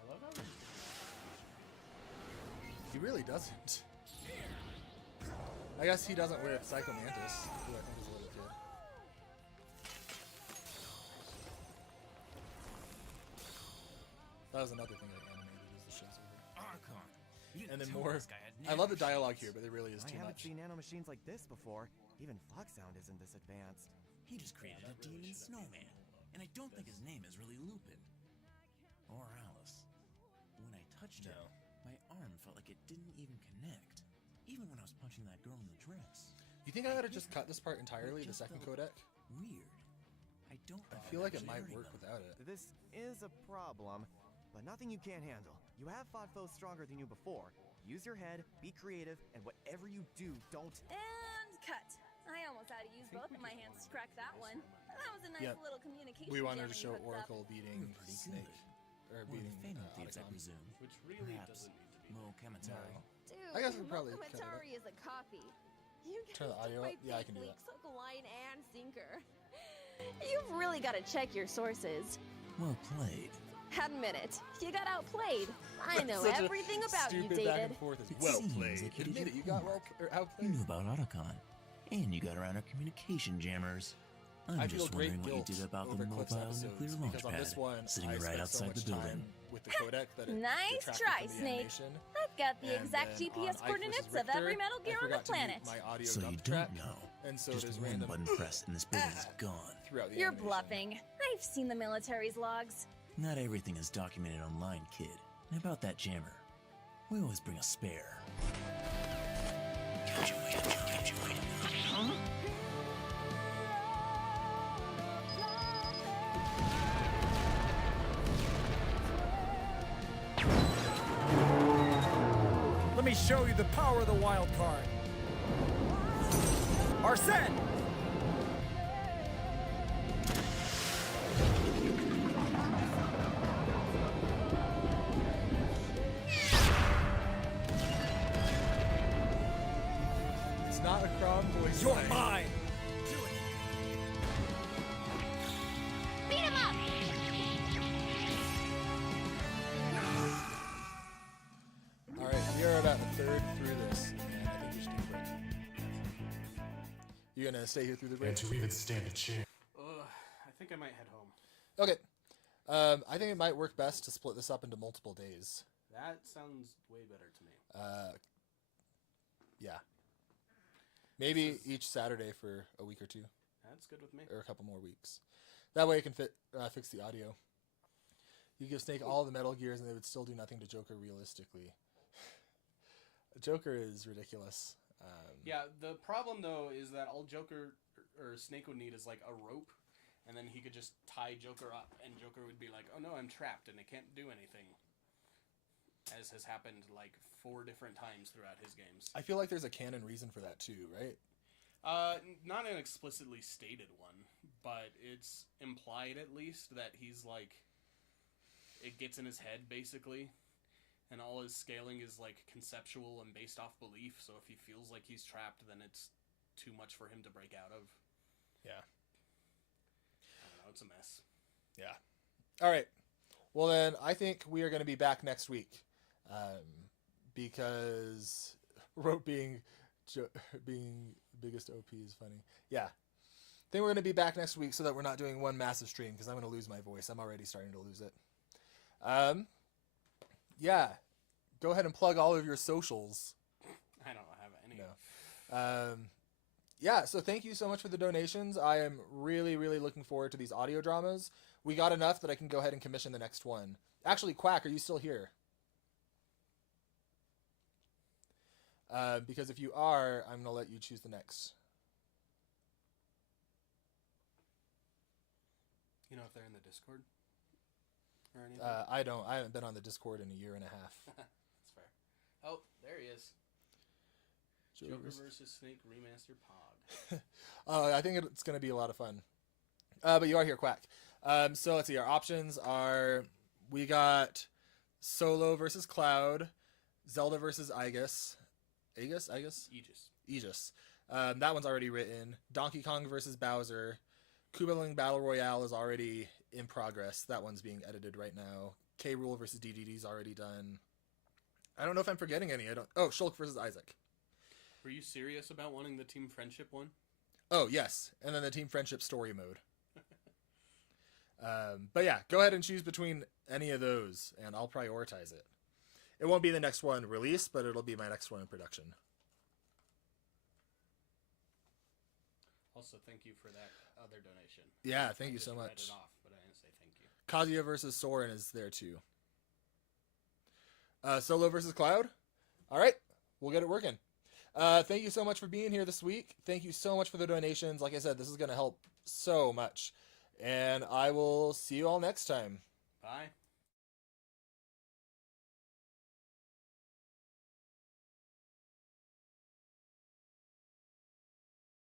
I love how He really doesn't. I guess he doesn't with Psycho Mantis, who I think is a little kid. that was another thing I animated as the show's over. Archon. You And then didn't tell more. this guy had I love the nanomachines. dialogue here, but there really is I too haven't much. seen nanomachines like this before. Even Fox Sound isn't this advanced. He just created a demon snowman, and I don't think his name is really Lupin. Or Alice. When I touched it, my arm felt like it didn't even connect, even when I was punching that girl in the dress. You think I ought to just cut this part entirely, the second codec? Weird. I don't. I feel like it might work without it. This is a problem, but nothing you can't handle. You have fought foes stronger than you before. Use your head, be creative, and whatever you do, don't... And cut. I almost had to use both of my hands to crack that one. That was a nice Yep. little communication. We wanted to jammer you show hooked up. Oracle beating Pretty Snake. good. Or One of beating the famous thieves, I Otacon. presume. Which really Perhaps doesn't need to be. Mo Kamatari. Dude, I guess we'll probably cut it up. Mokumatari is a copy. You guys Turn the audio took up? my Yeah, I big can do leaks that. hook, line, and sinker. You've really got to check your sources. Well played. Admit it. You got outplayed. I know Such a everything about you, stupid back David. and forth is It well seems played. like you did Admit it, your you got homework. well You outplayed. knew about Otacon, and you got around our communication jammers. I'm I feel just great wondering what you guilt did about the over Clip's mobile episodes nuclear launch because on this pad one sitting I right spent so outside much the building. time with the codec that it Nice detracted try, from the Snake. animation. I've got the And exact then GPS on coordinates Ike of versus every Richter, Metal I Gear on the forgot to mute planet. my audio So you dump don't track, know. and so Just there's one random button pressed and this building's gone. throughout the You're animation. bluffing. I've seen the military's logs. Not everything is documented online, kid. And about that jammer, we always bring a spare. Let me show you the power of the wild card. Arsene! It's not a Crom voice. You're line. mine! Beat him up! All right, we are about a third through this, and I think we should take a break. You gonna stay here through the break? And to even stand a chance. I think I might head home. Okay. I think it might work best to split this up into multiple days. That sounds way better to me. Yeah. Maybe each Saturday for a week or two, That's good with me. or a couple more weeks. That way it can fix the audio. You give Snake all the Metal Gears and they would still do nothing to Joker realistically. Joker is ridiculous. Yeah, the problem though is that all Joker or Snake would need is like a rope, and then he could just tie Joker up, and Joker would be like, "Oh no, I'm trapped and I can't do anything." As has happened like 4 different times throughout his games. I feel like there's a canon reason for that too, right? Not an explicitly stated one, but it's implied at least that he's like, it gets in his head basically, and all his scaling is like conceptual and based off belief, so if he feels like he's trapped, then it's too much for him to break out of. Yeah. I don't know, it's a mess. Yeah. All right. Well, then I think we are going to be back next week, because Rope being biggest OP is funny. Yeah. I think we're going to be back next week so that we're not doing one massive stream because I'm going to lose my voice. I'm already starting to lose it. Yeah. Go ahead and plug all of your socials. I don't have any. No. Yeah, so thank you so much for the donations. I am really, really looking forward to these audio dramas. We got enough that I can go ahead and commission the next one. Actually, Quack, are you still here? Because if you are, I'm going to let you choose the next. You know if they're in the Discord? Or anything? I don't. I haven't been on the Discord in a year and a half. That's fair. Oh, there he is. Joker versus Snake Remaster Pod. I think it's going to be a lot of fun. But you are here, Quack. So let's see. Our options are, we got Solo versus Cloud, Zelda versus Aegis. Aegis? Aegis. That one's already written. Donkey Kong versus Bowser. Koopaling Battle Royale is already in progress. That one's being edited right now. K. Rool versus Dedede is already done. I don't know if I'm forgetting any. Oh, Shulk versus Isaac. Were you serious about wanting the Team Friendship one? Oh, yes. And then the Team Friendship story mode. But yeah, go ahead and choose between any of those, and I'll prioritize it. It won't be the next one released, but it'll be my next one in production. Also, thank you for that other donation. Yeah, thank you I so just read much. it off, but I didn't say thank you. Kazuya versus Soren is there too. Solo versus Cloud. All right, we'll get it working. Thank you so much for being here this week. Thank you so much for the donations. Like I said, this is going to help so much. And I will see you all next time. Bye.